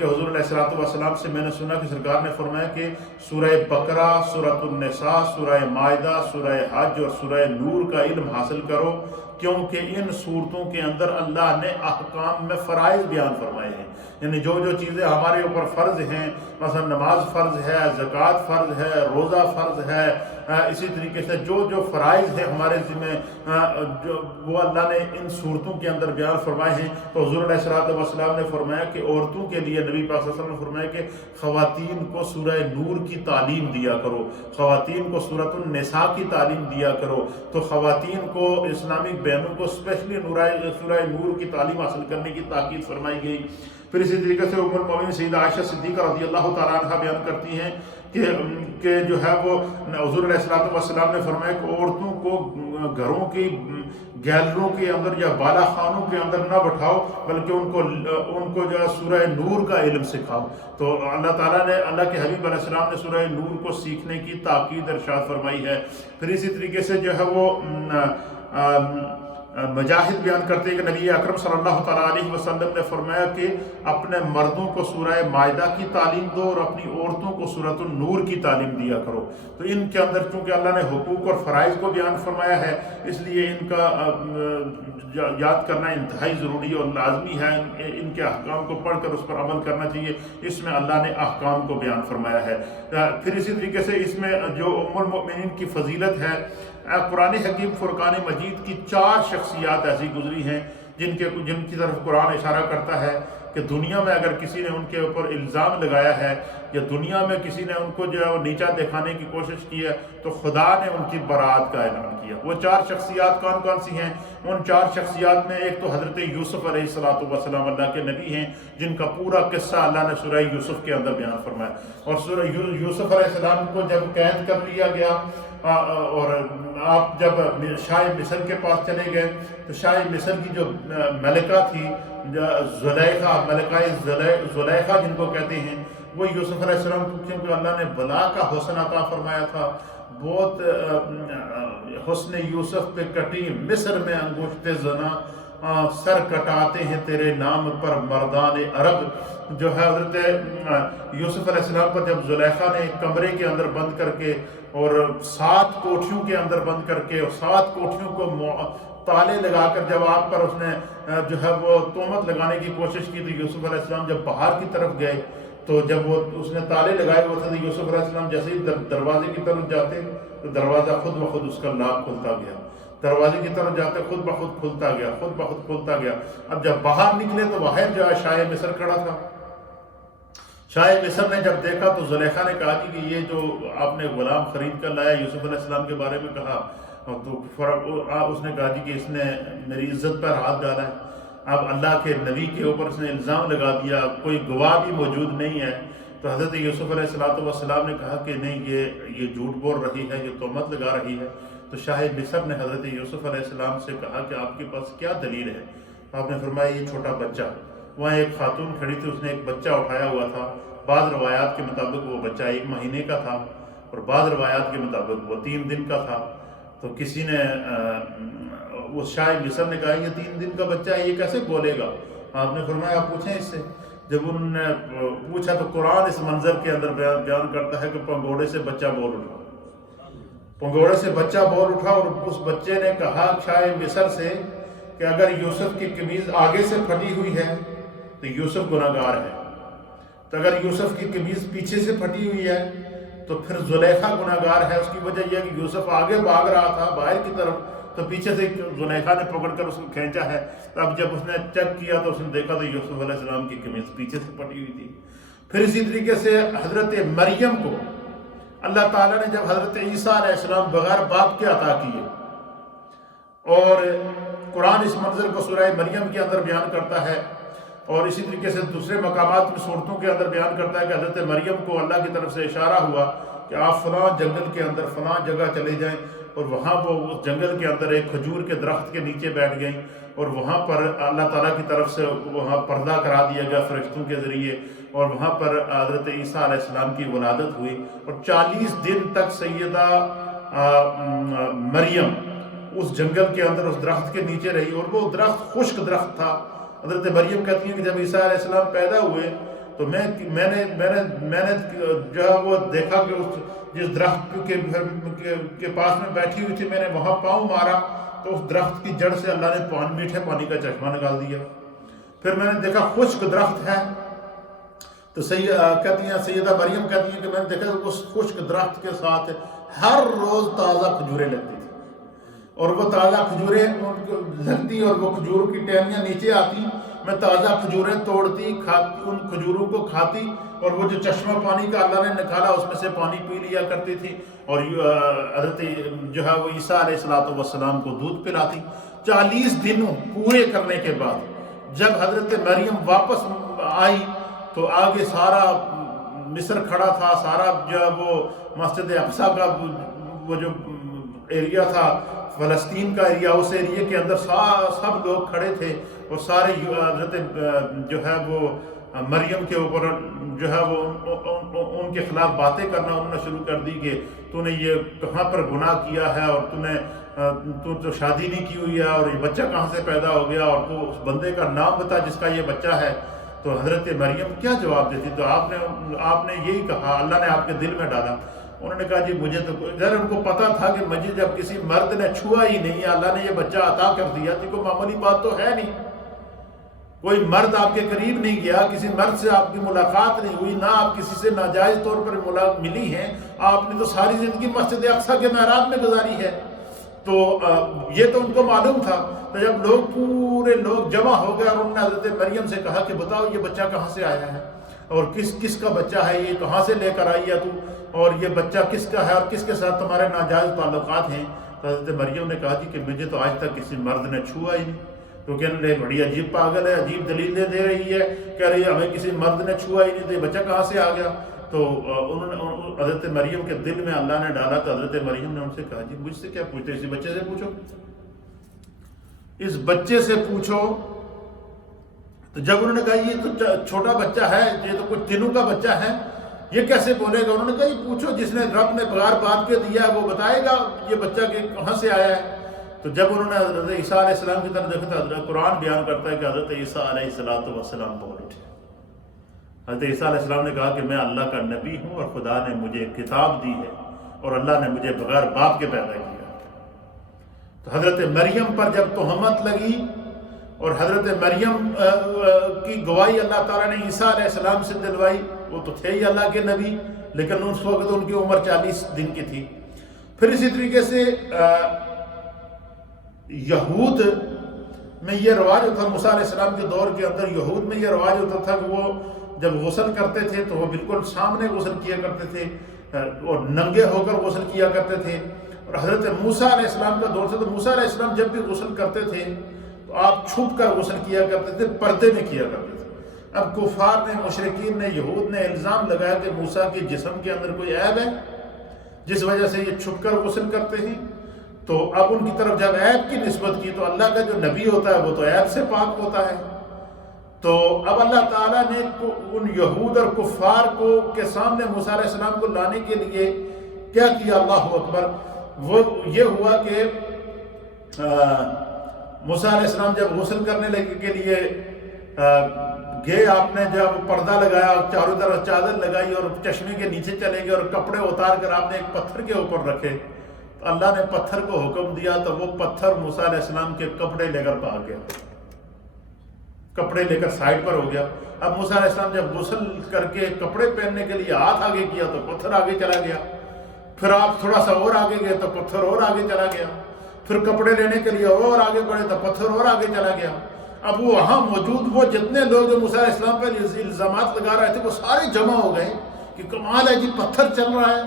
حضور علیہ السلام سے میں نے سنا کہ سرکار نے فرمایا کہ سورہ بقرہ، سورۃ النساء، سورہ مائدہ، سورہ حج اور سورہ نور کا علم حاصل کرو، کیونکہ ان صورتوں کے اندر اللہ نے احکام میں فرائض بیان فرمائے ہیں، یعنی جو چیزیں ہمارے اوپر فرض ہیں، مثلا نماز فرض ہے، زکوٰۃ فرض ہے، روزہ فرض ہے، اسی طریقے سے جو فرائض ہیں ہمارے ذمہ وہ اللہ نے ان صورتوں کے اندر بیان فرمائے ہیں۔ تو حضور علیہ السلام نے فرمایا کہ عورتوں کے لیے، نبی پاک صلی اللہ علیہ وسلم نے فرمایا کہ خواتین کو سورہ نور کی تعلیم دیا کرو، خواتین کو سورۃ النساء کی تعلیم دیا کرو۔ تو خواتین کو، اسلامک بہنوں کو اسپیشلی سورہ نور کی تعلیم حاصل کرنے کی تاکید فرمائی گئی۔ پھر اسی طریقے سے ام المؤمنین سیدہ عائشہ صدیقہ رضی اللہ تعالیٰ عنہ بیان کرتی ہیں کہ جو ہے وہ حضور علیہ السلام نے فرمایا کہ عورتوں کو گھروں کی گیلریوں کے اندر یا بالا خانوں کے اندر نہ بٹھاؤ، بلکہ ان کو جو ہے سورہ نور کا علم سکھاؤ۔ تو اللہ تعالیٰ نے، اللہ کے حبیب علیہ السلام نے سورہ نور کو سیکھنے کی تاکید ارشاد فرمائی ہے۔ پھر اسی طریقے سے جو ہے وہ مجاہد بیان کرتے ہیں کہ نبی اکرم صلی اللہ تعالیٰ علیہ وسلم نے فرمایا کہ اپنے مردوں کو سورہ مائدہ کی تعلیم دو اور اپنی عورتوں کو سورۃ النور کی تعلیم دیا کرو۔ تو ان کے اندر چونکہ اللہ نے حقوق اور فرائض کو بیان فرمایا ہے، اس لیے ان کا یاد کرنا انتہائی ضروری اور لازمی ہے۔ ان کے احکام کو پڑھ کر اس پر عمل کرنا چاہیے، اس میں اللہ نے احکام کو بیان فرمایا ہے۔ پھر اسی طریقے سے اس میں جو ام المؤمنین کی فضیلت ہے، قرآن حکیم فرقان مجید کی 4 شخصیات ایسی گزری ہیں جن کی طرف قرآن اشارہ کرتا ہے کہ دنیا میں اگر کسی نے ان کے اوپر الزام لگایا ہے یا دنیا میں کسی نے ان کو جو ہے وہ نیچا دکھانے کی کوشش کی ہے تو خدا نے ان کی برات کا اعلان کیا۔ وہ 4 شخصیات کون کون سی ہیں؟ ان 4 شخصیات میں ایک تو حضرت یوسف علیہ السلام اللہ کے نبی ہیں، جن کا پورا قصہ اللہ نے سورہ یوسف کے اندر بیان فرمایا۔ اور سورہ یوسف علیہ السلام کو جب قید کر لیا گیا اور آپ جب شاہ مصر کے پاس چلے گئے تو شاہ مصر کی جو ملکہ تھی زلیخا، ملکہ زلیخا جن کو کہتے ہیں، وہ یوسف علیہ السلام کو کیونکہ اللہ نے بلا کا حسن عطا فرمایا تھا، بہت حسن یوسف پہ کٹی مصر میں انگشت زنا، سر کٹاتے ہیں تیرے نام پر مردان عرب۔ جو ہے حضرت یوسف علیہ السلام پر جب زلیخا نے ایک کمرے کے اندر بند کر کے اور 7 کوٹھیوں کے اندر بند کر کے اور 7 کوٹھیوں کو تالے لگا کر جب آپ پر اس نے جو ہے وہ تہمت لگانے کی کوشش کی، تو یوسف علیہ السلام جب باہر کی طرف گئے تو جب اس نے تالے لگائے ہوئے تھے، یوسف علیہ السلام جیسے ہی دروازے کی طرف جاتے تو دروازہ خود بخود اس کا لاک کھلتا گیا، دروازے کی طرف جاتے خود بخود کھلتا گیا، خود بخود کھلتا گیا۔ اب جب باہر نکلے تو باہر جو ہے شاہ مصر کھڑا تھا۔ شاہ مصر نے جب دیکھا تو زلیخا نے کہا کہ یہ جو آپ نے غلام خرید کر لایا، یوسف علیہ السلام کے بارے میں کہا، تو اس نے کہا کہ اس نے میری عزت پر ہاتھ ڈالا ہے، اب اللہ کے نبی کے اوپر اس نے الزام لگا دیا، کوئی گواہ بھی موجود نہیں ہے۔ تو حضرت یوسف علیہ السلام نے کہا کہ نہیں، یہ جھوٹ بول رہی ہے، یہ تہمت لگا رہی ہے۔ تو شاہ مصر نے حضرت یوسف علیہ السلام سے کہا کہ آپ کے پاس کیا دلیل ہے؟ آپ نے فرمایا یہ چھوٹا بچہ، وہاں ایک خاتون کھڑی تھی، اس نے ایک بچہ اٹھایا ہوا تھا، بعض روایات کے مطابق وہ بچہ 1 مہینے کا تھا اور بعض روایات کے مطابق وہ 3 دن کا تھا۔ تو کسی نے وہ شاہ مصر نے کہا یہ 3 دن کا بچہ ہے، یہ کیسے بولے گا؟ آپ نے فرمایا آپ پوچھیں اس سے۔ جب انہوں نے پوچھا تو قرآن اس منظر کے اندر بیان کرتا ہے کہ پنگوڑے سے بچہ بول اٹھا، پنگوڑے سے بچہ بول اٹھا، اور اس بچے نے کہا شاہ مصر سے کہ اگر یوسف کی قمیض آگے سے پھٹی ہوئی ہے تو یوسف گناہگار ہے، تو اگر یوسف کی قمیض پیچھے سے پھٹی ہوئی ہے تو پھر زلیخا گناہگار ہے۔ اس کی وجہ یہ ہے کہ یوسف آگے بھاگ رہا تھا باہر کی طرف، تو پیچھے سے زلیخا نے پکڑ کر اس کو کھینچا ہے۔ اب جب اس نے چیک کیا تو اس نے دیکھا تو یوسف علیہ السلام کی قمیض پیچھے سے پھٹی ہوئی تھی۔ پھر اسی طریقے سے حضرت مریم کو اللہ تعالیٰ نے جب حضرت عیسیٰ علیہ السلام بغیر باپ کے عطا کیے، اور قرآن اس منظر کو سورہ مریم کے اندر بیان کرتا ہے، اور اسی طریقے سے دوسرے مقامات میں صورتوں کے اندر بیان کرتا ہے کہ حضرت مریم کو اللہ کی طرف سے اشارہ ہوا کہ آپ فلاں جنگل کے اندر فلاں جگہ چلے جائیں، اور وہاں وہ اس جنگل کے اندر ایک کھجور کے درخت کے نیچے بیٹھ گئیں، اور وہاں پر اللہ تعالیٰ کی طرف سے وہاں پردہ کرا دیا گیا فرشتوں کے ذریعے، اور وہاں پر حضرت عیسیٰ علیہ السلام کی ولادت ہوئی، اور 40 دن تک سیدہ مریم اس جنگل کے اندر اس درخت کے نیچے رہی، اور وہ درخت خشک درخت تھا۔ حضرت مریم کہتی ہیں کہ جب عیسیٰ علیہ السلام پیدا ہوئے تو میں نے جو ہے وہ دیکھا کہ جس درخت کے پاس میں بیٹھی ہوئی تھی، میں نے وہاں پاؤں مارا تو اس درخت کی جڑ سے اللہ نے میٹھے پانی کا چشمہ نکال دیا۔ پھر میں نے دیکھا خشک درخت ہے، تو کہتی ہیں سیدہ مریم کہتی ہیں کہ میں نے دیکھا کہ اس خشک درخت کے ساتھ ہر روز تازہ کھجوریں لگتی تھی، اور وہ تازہ کھجوریں لگتی اور وہ کھجور کی ٹہنیاں نیچے آتی، میں تازہ کھجوریں توڑتی، کھاتی، ان کھجوروں کو کھاتی، اور وہ جو چشمہ پانی کا اللہ نے نکالا اس میں سے پانی پی لیا کرتی تھی، اور حضرت جو ہے وہ عیسیٰ علیہ السلام کو دودھ پلاتی۔ 40 دنوں پورے کرنے کے بعد جب حضرت مریم واپس آئی تو آگے سارا مصر کھڑا تھا، سارا جو ہے وہ مسجد اقصیٰ کا وہ جو ایریا تھا، فلسطین کا ایریا، اس ایریے کے اندر سب لوگ کھڑے تھے، اور سارے حضرت جو ہے وہ مریم کے اوپر جو ہے وہ ان کے خلاف باتیں کرنا انہوں نے شروع کر دی کہ تو نے یہ کہاں پر گناہ کیا ہے، اور تو شادی نہیں کی ہوئی ہے، اور یہ بچہ کہاں سے پیدا ہو گیا، اور تو اس بندے کا نام بتا جس کا یہ بچہ ہے۔ تو حضرت مریم کیا جواب دیتی؟ تو آپ نے یہی کہا، اللہ نے آپ کے دل میں ڈالا۔ انہوں نے کہا جی مجھے تو ذرا ان کو پتا تھا کہ مجھے جب کسی مرد نے چھوا ہی نہیں، اللہ نے یہ بچہ عطا کر دیا، تو کوئی معمولی بات تو ہے نہیں، کوئی مرد آپ کے قریب نہیں گیا، کسی مرد سے آپ کی ملاقات نہیں ہوئی، نہ آپ کسی سے ناجائز طور پر ملی ہیں، آپ نے تو ساری زندگی مسجد اقصیٰ کے محراب میں گزاری ہے۔ تو یہ تو ان کو معلوم تھا۔ تو جب پورے لوگ جمع ہو گئے، اور انہوں نے حضرت مریم سے کہا کہ بتاؤ یہ بچہ کہاں سے آیا ہے، اور کس کا بچہ ہے، یہ کہاں سے لے کر آئی ہے تو، اور یہ بچہ کس کا ہے، اور کس کے ساتھ تمہارے ناجائز تعلقات ہیں؟ تو حضرت مریم نے کہا جی کہ مجھے تو آج تک کسی مرد نے چھوا ہی نہیں۔ تو کہنے لگے بڑی عجیب پاگل ہے، عجیب دلیلیں دے رہی ہے، کہہ رہی ہے ہمیں کسی مرد نے چھوا ہی نہیں، تو یہ بچہ کہاں سے آ گیا؟ تو انہوں نے حضرت مریم کے دل میں اللہ نے ڈالا، تو حضرت مریم نے ان سے کہا جی مجھ سے کیا پوچھتے، اسی بچے سے پوچھو، اس بچے سے پوچھو۔ تو جب انہوں نے کہا یہ تو چھوٹا بچہ ہے، یہ تو کچھ دنوں کا بچہ ہے، یہ کیسے بولے گا؟ انہوں نے کہا یہ پوچھو جس نے رب نے بغیر باپ کے دیا ہے وہ بتائے گا یہ بچہ کہ کہاں سے آیا ہے۔ تو جب انہوں نے حضرت عیسیٰ علیہ السلام کی طرف دیکھا، حضرت قرآن بیان کرتا ہے کہ حضرت عیسیٰ علیہ السلام بول اٹھے۔ حضرت عیسیٰ علیہ السلام نے کہا کہ میں اللہ کا نبی ہوں، اور خدا نے مجھے کتاب دی ہے، اور اللہ نے مجھے بغیر باپ کے پیدا کیا۔ تو حضرت مریم پر جب تہمت لگی، اور حضرت مریم کی گواہی اللہ تعالیٰ نے عیسیٰ علیہ السلام سے دلوائی، وہ تو تھے ہی اللہ کے نبی، لیکن اس وقت ان کی عمر 40 دن کی تھی۔ پھر اسی طریقے سے یہود میں یہ رواج ہوتا، موسیٰ علیہ السلام کے دور کے اندر یہود میں یہ رواج ہوتا تھا کہ وہ جب غسل کرتے تھے تو وہ بالکل سامنے غسل کیا کرتے تھے، اور ننگے ہو کر غسل کیا کرتے تھے۔ اور حضرت موسیٰ علیہ السلام کا دور سے تو موسیٰ علیہ السلام جب بھی غسل کرتے تھے تو آپ چھپ کر غسل کیا کرتے تھے، پردے میں کیا کرتے تھے۔ اب کفار نے، مشرکین نے، یہود نے الزام لگایا کہ موسیٰ کے جسم کے اندر کوئی عیب ہے جس وجہ سے یہ چھپ کر غسل کرتے ہیں۔ تو اب ان کی طرف جب عیب کی نسبت کی تو اللہ کا جو نبی ہوتا ہے وہ تو عیب سے پاک ہوتا ہے۔ تو اب اللہ تعالیٰ نے ان یہود اور کفار کو کے سامنے موسیٰ علیہ السلام کو لانے کے لیے کیا کیا؟ اللہ اکبر! وہ یہ ہوا کہ موسیٰ علیہ السلام جب غسل کرنے کے لیے گئے، آپ نے جب پردہ لگایا، چاروں طرف چادر لگائی، اور چشمے کے نیچے چلے گئے، اور کپڑے اتار کر آپ نے ایک پتھر کے اوپر رکھے، تو اللہ نے پتھر کو حکم دیا تو وہ پتھر موسیٰ علیہ السلام کے کپڑے لے کر بھاگ گیا، کپڑے لے کر سائڈ پر ہو گیا۔ اب موسیٰ علیہ السلام جب غسل کر کے کپڑے پہننے کے لیے ہاتھ آگے کیا تو پتھر آگے چلا گیا، پھر آپ تھوڑا سا اور آگے گئے تو پتھر اور آگے چلا گیا، پھر کپڑے لینے کے لیے اور آگے بڑھے تو پتھر اور آگے چلا گیا۔ اب وہ وہاں موجود وہ جتنے لوگ جو موسیٰ علیہ السلام پر الزامات لگا رہے تھے وہ سارے جمع ہو گئے کہ کمال ہے جی، پتھر چل رہا ہے،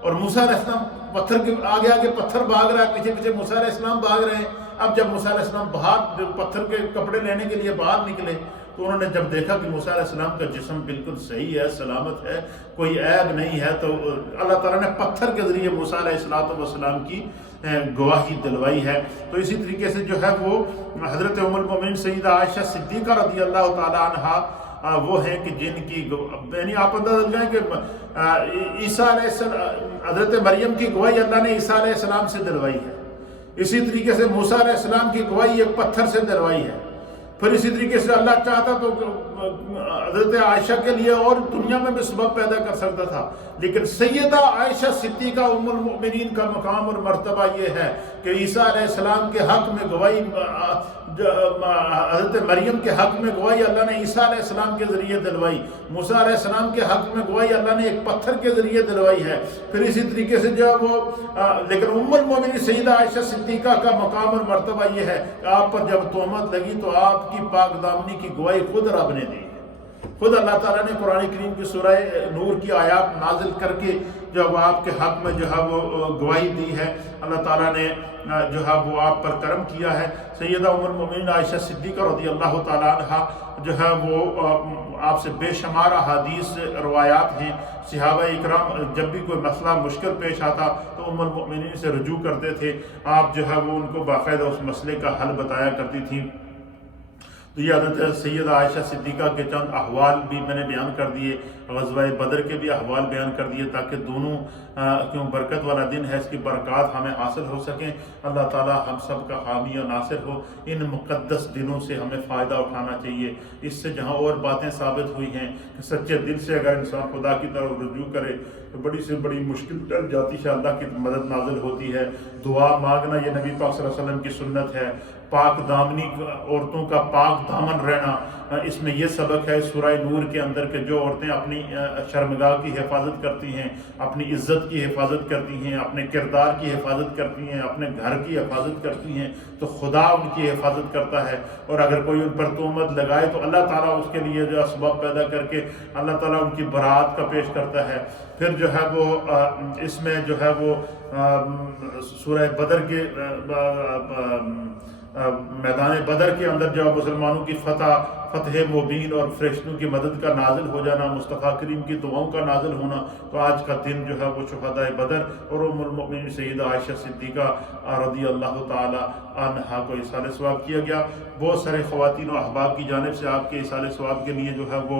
اور موسیٰ علیہ السلام پتھر کے آگے آگے پتھر بھاگ رہا ہے، پیچھے پیچھے موسیٰ علیہ السلام بھاگ رہے ہیں۔ اب جب موسیٰ علیہ السلام باہر پتھر کے کپڑے لینے کے لیے باہر نکلے تو انہوں نے جب دیکھا کہ موسیٰ علیہ السلام کا جسم بالکل صحیح ہے، سلامت ہے، کوئی عیب نہیں ہے، تو اللہ تعالیٰ نے پتھر کے ذریعے موسیٰ علیہ السلام کی گواہی دلوائی ہے۔ تو اسی طریقے سے جو ہے وہ حضرت ام المومنین سیدہ عائشہ صدیقہ رضی اللہ تعالیٰ عنہا وہ ہیں کہ جن کی یعنی آپ اندازہ لگائیں کہ عیسیٰ علیہ السلام، حضرت مریم کی گواہی اللہ نے عیسیٰ علیہ السلام سے دلوائی ہے، اسی طریقے سے موسیٰ علیہ السلام کی گواہی ایک پتھر سے دلوائی ہے، پھر اسی طریقے سے اللہ چاہتا تو حضرت عائشہ کے لیے اور دنیا میں بھی سبب پیدا کر سکتا تھا، لیکن سیدہ عائشہ صدیقہ ام المؤمنین کا مقام اور مرتبہ یہ ہے کہ عیسیٰ علیہ السلام کے حق میں گواہی، حضرت مریم کے حق میں گواہی اللہ نے عیسیٰ علیہ السلام کے ذریعے دلوائی، موسیٰ علیہ السلام کے حق میں گواہی اللہ نے ایک پتھر کے ذریعے دلوائی ہے، پھر اسی طریقے سے جو وہ لیکن ام المؤمنین سیدہ عائشہ صدیقہ کا مقام اور مرتبہ یہ ہے کہ آپ پر جب تہمت لگی تو آپ کی پاک دامنی کی گواہی خود رب نے دی، خود اللہ تعالیٰ نے قرآن کریم کی سورہ نور کی آیات نازل کر کے جو آپ کے حق میں جو ہے وہ گواہی دی ہے، اللہ تعالیٰ نے جو ہے وہ آپ پر کرم کیا ہے۔ سیدہ ام المؤمنین عائشہ صدیقہ رضی اللہ تعالیٰ عنہ جو ہے وہ آپ سے بے شمار احادیث روایات ہیں، صحابہ اکرام جب بھی کوئی مسئلہ مشکل پیش آتا تو ام المؤمنین سے رجوع کرتے تھے، آپ جو ہے وہ ان کو باقاعدہ اس مسئلے کا حل بتایا کرتی تھیں۔ تو یہ حضرت سیدہ عائشہ صدیقہ کے چند احوال بھی میں نے بیان کر دیے، غزوہ بدر کے بھی احوال بیان کر دیے، تاکہ دونوں کیوں برکت والا دن ہے، اس کی برکات ہمیں حاصل ہو سکیں۔ اللہ تعالی ہم سب کا حامی و ناصر ہو۔ ان مقدس دنوں سے ہمیں فائدہ اٹھانا چاہیے۔ اس سے جہاں اور باتیں ثابت ہوئی ہیں کہ سچے دل سے اگر انسان خدا کی طرف رجوع کرے تو بڑی سے بڑی مشکل ٹل جاتی ہے، اللہ کی مدد نازل ہوتی ہے۔ دعا مانگنا یہ نبی پاک صلی اللہ علیہ وسلم کی سنت ہے۔ پاک دامنی عورتوں کا پاک دامن رہنا، اس میں یہ سبق ہے سورہ نور کے اندر کہ جو عورتیں اپنی شرمگاہ کی حفاظت کرتی ہیں، اپنی عزت کی حفاظت کرتی ہیں، اپنے کردار کی حفاظت کرتی ہیں، اپنے گھر کی حفاظت کرتی ہیں تو خدا ان کی حفاظت کرتا ہے۔ اور اگر کوئی ان پر تہمت لگائے تو اللہ تعالیٰ اس کے لیے جو اسباب پیدا کر کے اللہ تعالیٰ ان کی برات کا پیش کرتا ہے۔ پھر جو ہے وہ اس میں جو ہے وہ سورہ بدر کے میدان بدر کے اندر جو مسلمانوں کی فتح مبین اور فرشتوں کی مدد کا نازل ہو جانا، مصطفیٰ کریم کی دعاؤں کا نازل ہونا، تو آج کا دن جو ہے وہ شہدائے بدر اور ام المؤمنین سیدہ عائشہ صدیقہ رضی اللہ تعالی عنہا کو ایصال ثواب کیا گیا۔ بہت سارے خواتین و احباب کی جانب سے آپ کے ایصال ثواب کے لیے جو ہے وہ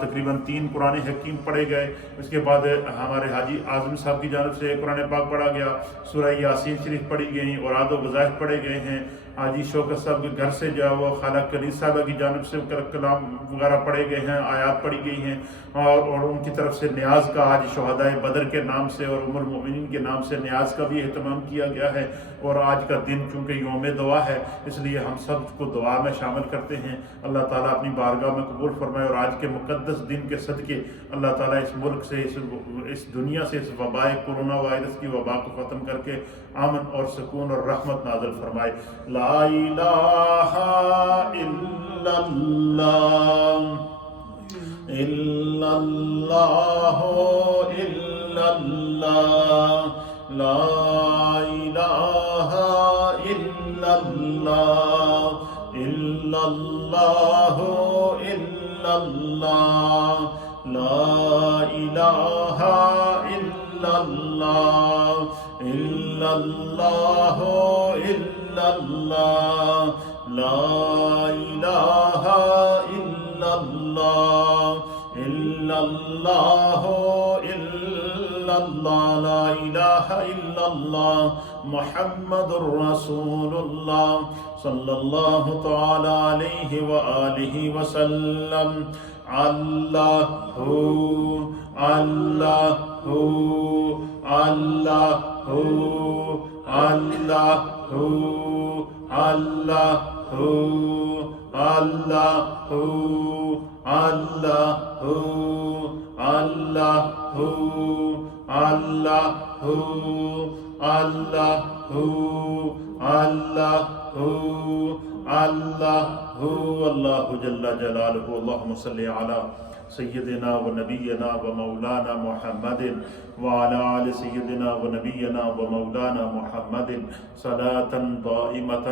تقریباً 3 قرآن حکیم پڑھے گئے۔ اس کے بعد ہمارے حاجی اعظم صاحب کی جانب سے قرآن پاک پڑھا گیا، سورہ یاسین شریف پڑھی گئی، اوراد و وظائف پڑھے گئے ہیں۔ حاجی شوکت صاحب کے گھر سے جو ہے وہ خالہ کنیز صاحبہ کی جانب سے کلام وغیرہ پڑھے گئے ہیں، آیات پڑھی گئی ہیں، اور ان کی طرف سے نیاز کا آج شہدائے بدر کے نام سے اور ام المؤمنین کے نام سے نیاز کا بھی اہتمام کیا گیا ہے۔ اور آج کا دن چونکہ یوم دعا ہے، اس لیے ہم سب کو دعا میں شامل کرتے ہیں۔ اللہ تعالیٰ اپنی بارگاہ میں قبول فرمائے، اور آج کے مقدس دن کے صدقے اللہ تعالیٰ اس ملک سے، اس دنیا سے، اس وبائے کرونا وائرس کی وبا کو ختم کر کے امن اور سکون اور رحمت نازل فرمائے۔ لا الہ الا اللہ، الا اللہ، الا اللہ، لا الہ الا اللہ، الا اللہ، الا اللہ، لا الہ الا اللہ، الا اللہ، الا اللہ، لا الہ الا اللہ، الا اللہ، الا اللہ، لا الہ الا اللہ، محمد رسول اللہ صلی اللہ تعالی علیہ وآلہ وسلم۔ اللہ اللہ اللہ اللہ اللہ اللہ اللہ اللہ جل جلالہ۔ اللہم صلی علی سیدنا و نبینا و مولانا محمد وعلی آل سیدنا و نبینا و مولانا محمد صلاة دائمة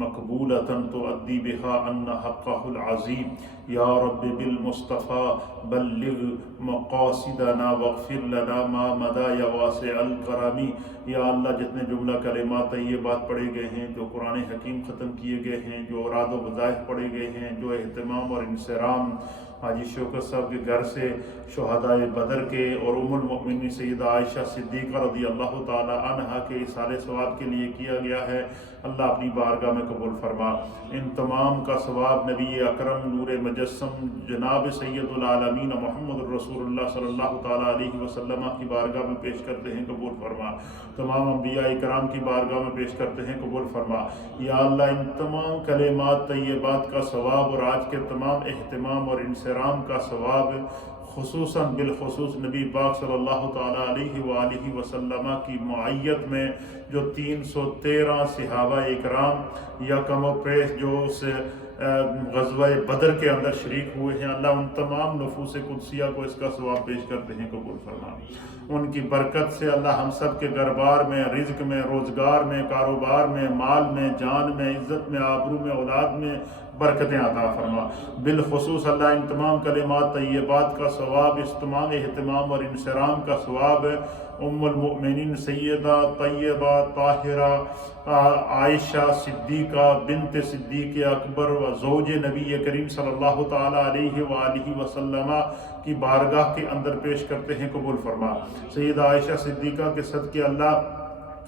مقبولة تؤدي بها عن حقه العظيم یا رب بالمصطفى بلغ مقاصدنا واغفر لنا ما مدى یا واسع الکرم۔ یا اللہ جتنے جملہ کلمات طیبات پڑھے گئے ہیں، جو قرآن حکیم ختم کیے گئے ہیں، جو اوراد و وظائف پڑھے گئے ہیں، جو اہتمام اور انصرام حاجی شوکت صاحب کے گھر سے شہدائے بدر کے اور ام المؤمنین سیدہ عائشہ صدیقہ رضی اللہ تعالی عنہا کے اصالِ ثواب کے لیے کیا گیا ہے، اللہ اپنی بارگاہ میں قبول فرما۔ ان تمام کا ثواب نبی اکرم نور مجسم جناب سید العالمین محمد رسول اللہ صلی اللہ تعالی علیہ وسلم کی بارگاہ میں پیش کرتے ہیں، قبول فرما۔ تمام انبیاء کرام کی بارگاہ میں پیش کرتے ہیں، قبول فرما۔ یا اللہ ان تمام کلمات طیبات کا ثواب اور آج کے تمام اہتمام اور انصرام کا ثواب خصوصاً بالخصوص نبی پاک صلی اللہ تعالیٰ علیہ وآلہ وسلم کی معیت میں جو 313 صحابہ اکرام یکم و پیش جو اس غزوہ بدر کے اندر شریک ہوئے ہیں، اللہ ان تمام نفوس قدسیہ کو اس کا ثواب پیش کرتے ہیں، قبول فرما۔ ان کی برکت سے اللہ ہم سب کے گھر میں، رزق میں، روزگار میں، کاروبار میں، مال میں، جان میں، عزت میں، آبرو میں، اولاد میں برکتیں عطا فرما۔ بالخصوص اللہ ان تمام کلمات طیبات کا ثواب، اس تمام اہتمام اور انصرام کا ثواب ام المؤمنین سیدہ طیبہ طاہرہ عائشہ صدیقہ بنت صدیق اکبر و زوج نبی کریم صلی اللہ تعالیٰ علیہ وآلہ وسلم کی بارگاہ کے اندر پیش کرتے ہیں، قبول فرما۔ سیدہ عائشہ صدیقہ کے صدقے اللہ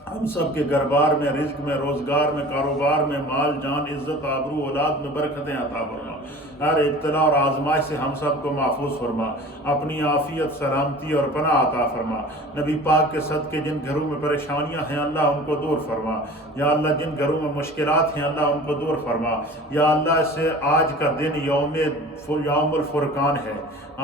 ہم سب کے گھر میں، رزق میں، روزگار میں، کاروبار میں، مال جان عزت آبرو اولاد میں برکتیں عطا فرما۔ ہر ابتلا اور آزمائش سے ہم سب کو محفوظ فرما، اپنی عافیت سلامتی اور پناہ عطا فرما۔ نبی پاک کے صدقے جن گھروں میں پریشانیاں ہیں اللہ ان کو دور فرما، یا اللہ جن گھروں میں مشکلات ہیں اللہ ان کو دور فرما۔ یا اللہ سے آج کا دن یوم الفرقان ہے،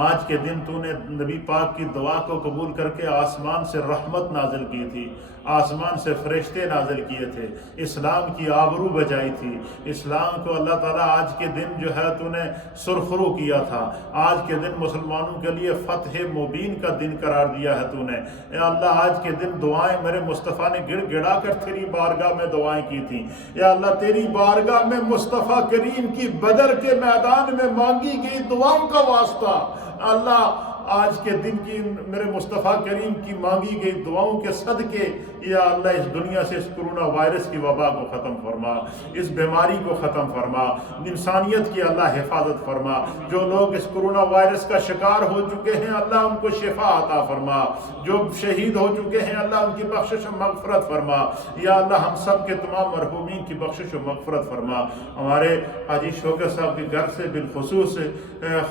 آج کے دن تو نے نبی پاک کی دعا کو قبول کر کے آسمان سے رحمت نازل کی تھی، آسمان سے فرشتے نازل کیے تھے، اسلام کی آبرو بچائی تھی، اسلام کو اللہ تعالیٰ آج کے دن جو ہے تو نے سرخرو کیا تھا، آج کے دن مسلمانوں کے لیے فتح مبین کا دن قرار دیا ہے تو نے۔ اے اللہ آج کے دن دعائیں میرے مصطفیٰ نے گڑ گڑا کر تیری بارگاہ میں دعائیں کی تھیں، یا اللہ تیری بارگاہ میں مصطفیٰ کریم کی بدر کے میدان میں مانگی گئی دعاؤں کا واسطہ، اللہ آج کے دن کی میرے مصطفیٰ کریم کی مانگی گئی دعاؤں کے صدقے یا اللہ اس دنیا سے اس کرونا وائرس کی وبا کو ختم فرما، اس بیماری کو ختم فرما، انسانیت کی اللہ حفاظت فرما۔ جو لوگ اس کرونا وائرس کا شکار ہو چکے ہیں اللہ ان کو شفا عطا فرما، جو شہید ہو چکے ہیں اللہ ان کی بخشش و مغفرت فرما۔ یا اللہ ہم سب کے تمام مرحومین کی بخشش و مغفرت فرما۔ ہمارے حاجی شوکت صاحب کے گھر سے بالخصوص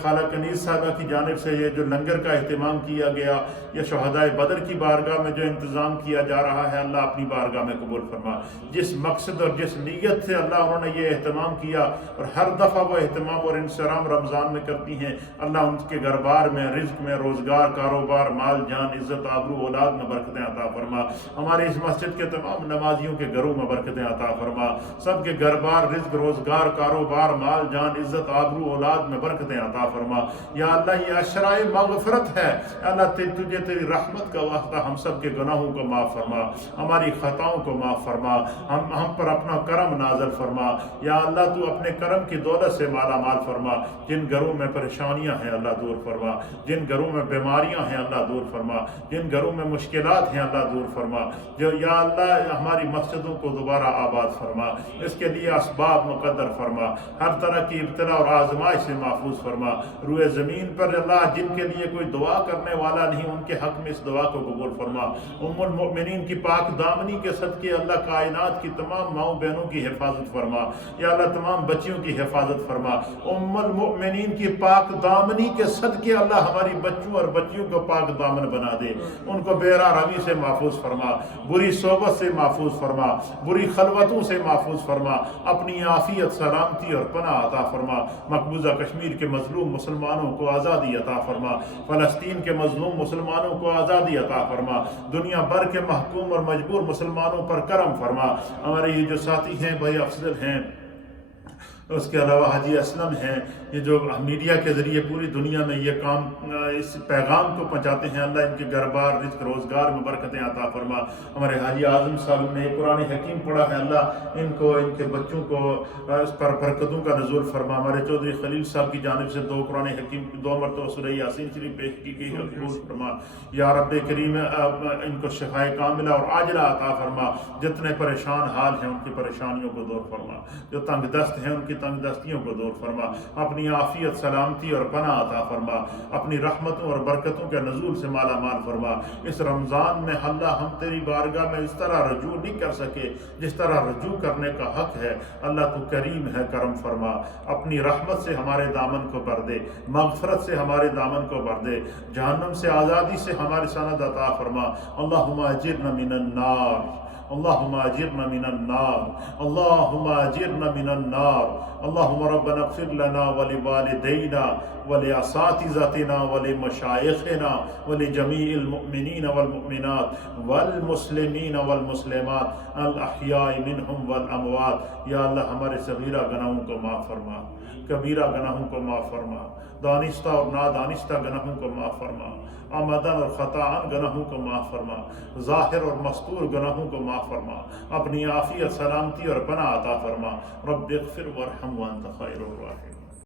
خالہ کنیز صاحبہ کی جانب سے یہ جو لنگر کا اہتمام کیا گیا، یا شہدائے بدر کی بارگاہ میں جو انتظام کیا جا رہا ہے اللہ اپنی بارگاہ میں قبول فرما۔ جس مقصد اور جس نیت سے اللہ انہوں نے یہ اہتمام کیا اور ہر دفعہ وہ اہتمام اور انصرام رمضان میں کرتی ہیں، اللہ ان کے گھر بار میں، رزق میں، روزگار، کاروبار، مال جان عزت آبرو اولاد میں برکتیں عطا فرما۔ ہمارے اس مسجد کے تمام نمازیوں کے گھروں میں برکتیں عطا فرما، سب کے گھر بار، رزق، روزگار، کاروبار، مال جان عزت آبرو اولاد میں برکتیں عطا فرما۔ یا اللہ یہ اشرائے مغفرت ہے، اللہ تجھے تیری رحمت کا واسطہ ہم سب کے گناہوں کو معاف فرما، ہماری خطاؤں کو معاف فرما، ہم پر اپنا کرم نازل فرما۔ یا اللہ تو اپنے کرم کی دولت سے مالا مال فرما۔ جن گھروں میں پریشانیاں ہیں اللہ دور فرما، جن گھروں میں بیماریاں ہیں اللہ دور فرما، جن گھروں میں مشکلات ہیں اللہ دور فرما۔ جو یا اللہ ہماری مسجدوں کو دوبارہ آباد فرما، اس کے لیے اسباب مقدر فرما، ہر طرح کی ابتلا اور آزمائش سے محفوظ فرما۔ روئے زمین پر اللہ جن کے لیے کوئی دعا کرنے والا نہیں ان کے حق میں اس دعا کو قبول فرما۔ ام المؤمنین کی پاک دامنی کے صدقے اللہ کائنات کی تمام ماؤں بہنوں کی حفاظت فرما، یا اللہ تمام بچیوں کی حفاظت فرما۔ ام المؤمنین کی پاک دامنی کے صدقے اللہ ہماری بچوں اور بچیوں کو پاک دامن بنا دے، ان کو بیرا روی سے محفوظ فرما، بری صحبت سے محفوظ فرما، بری خلوتوں سے محفوظ فرما، اپنی عافیت سلامتی اور پناہ عطا فرما۔ مقبوضہ کشمیر کے مظلوم مسلمانوں کو آزادی عطا فرما، فلسطین کے مظلوم مسلمانوں کو آزادی عطا فرما، دنیا بھر کے محکوم اور مجبور مسلمانوں پر کرم فرما۔ ہمارے یہ جو ساتھی ہیں بھائی افضل ہیں اس کے علاوہ حاجی اسلم ہیں، یہ جو میڈیا کے ذریعے پوری دنیا میں یہ کام اس پیغام کو پہنچاتے ہیں، اللہ ان کے گھر بار رزق روزگار میں برکتیں عطا فرما۔ ہمارے حاجی اعظم صاحب نے قرآن حکیم پڑھا ہے، اللہ ان کو ان کے بچوں کو اس پر برکتوں کا نزول فرما۔ ہمارے چودھری خلیل صاحب کی جانب سے 2 قرآن حکیم 2 مرتبہ سورہ یاسین شریف پیش کی گئی ہے، قبول فرما یا رب کریم۔ ان کو شفائے کاملہ اور عاجلہ عطا فرما، جتنے پریشان حال ہیں ان کی پریشانیوں کو دور فرما، جو تنگ دست ہیں ان کی تنگ دستیوں کو دور فرما، اپنی عافیت سلامتی اور پناہ عطا فرما، اپنی رحمتوں اور برکتوں کے نزول سے مالا مال فرما۔ اس رمضان میں اللہ ہم تیری بارگاہ میں اس طرح رجوع نہیں کر سکے جس طرح رجوع کرنے کا حق ہے، اللہ تو کریم ہے، کرم فرما، اپنی رحمت سے ہمارے دامن کو بھر دے، مغفرت سے ہمارے دامن کو بھر دے، جہنم سے آزادی سے ہماری سند عطا فرما۔ اللہم اجرنا من النار، اللہم اجرنا من النار، اللہم اجرنا من النار، اللہم ربنا اغفر لنا ولوالدینا ولاساتذتنا ولمشائخنا ولجمیع المؤمنین والمؤمنات والمسلمین والمسلمات الاحیاء منہم والاموات۔ یا اللہ ہمارے صغیرہ گناہوں کو معاف فرما، کبیرہ گناہوں کو معاف فرما، دانستہ اور نادانستہ گناہوں کو معاف فرما، آمدن اور خطاً گناہوں کو معاف فرما، ظاہر اور مستور گناہوں کو معاف فرما، اپنی عافیت سلامتی اور پناہ عطا فرما۔ رب اغفر وارحم وانت خیر الراحمین۔